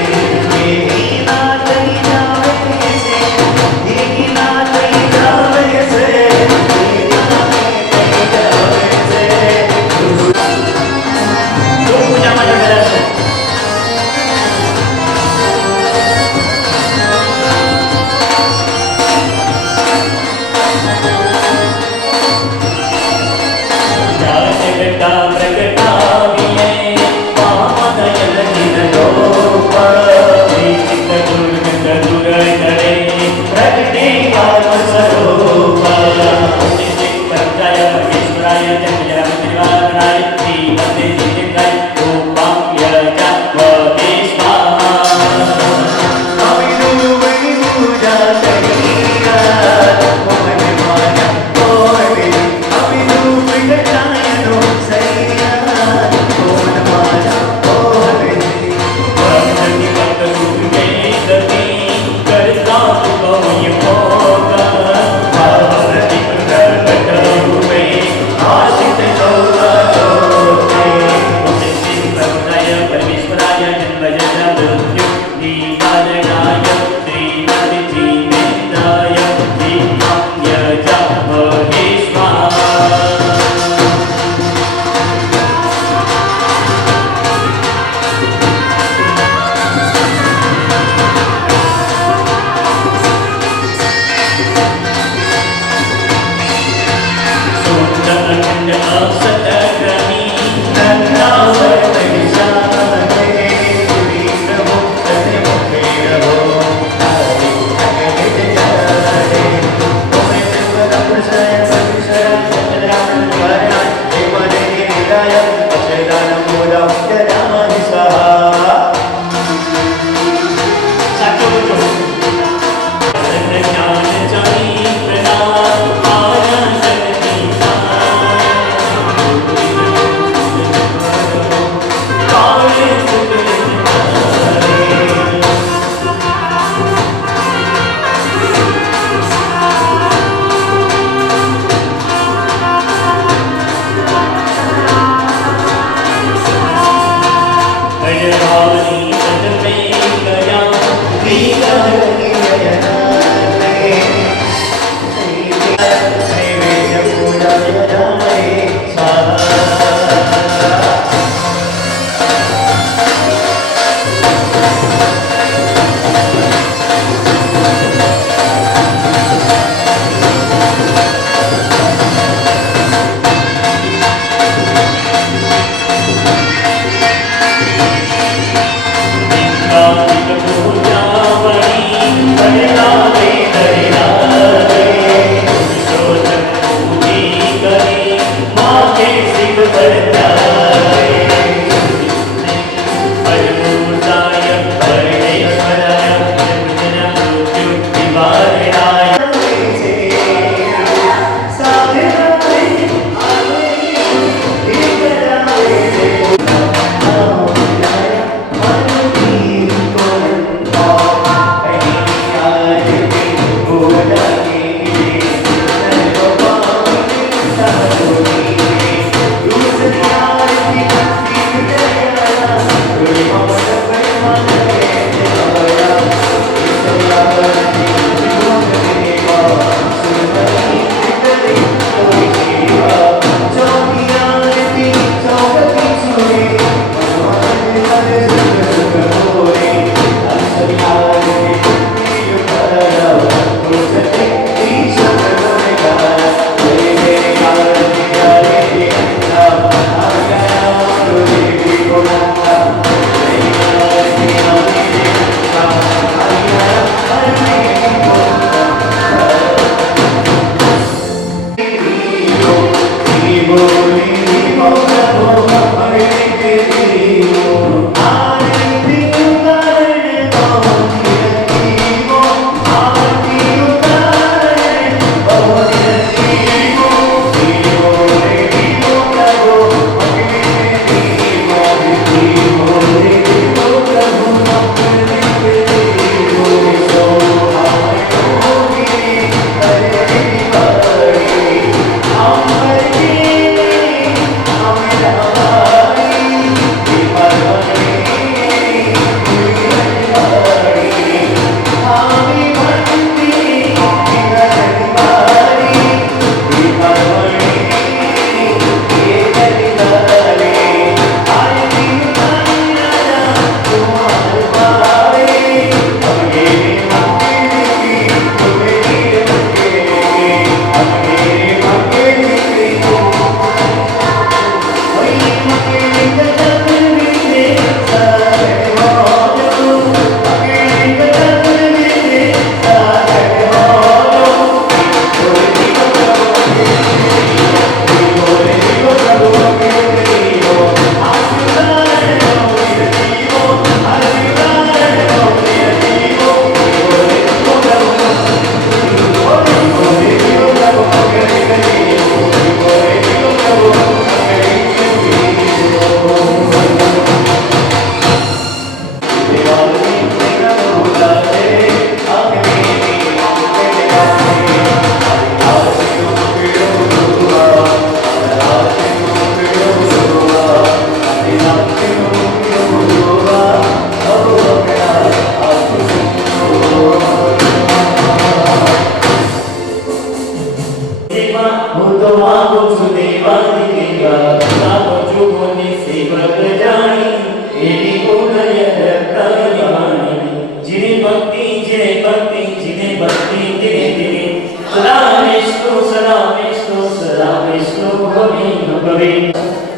સદા વિષ્ણુ સદા વિષ્ણુ ભવે ભવે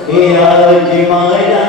એ આજ મારા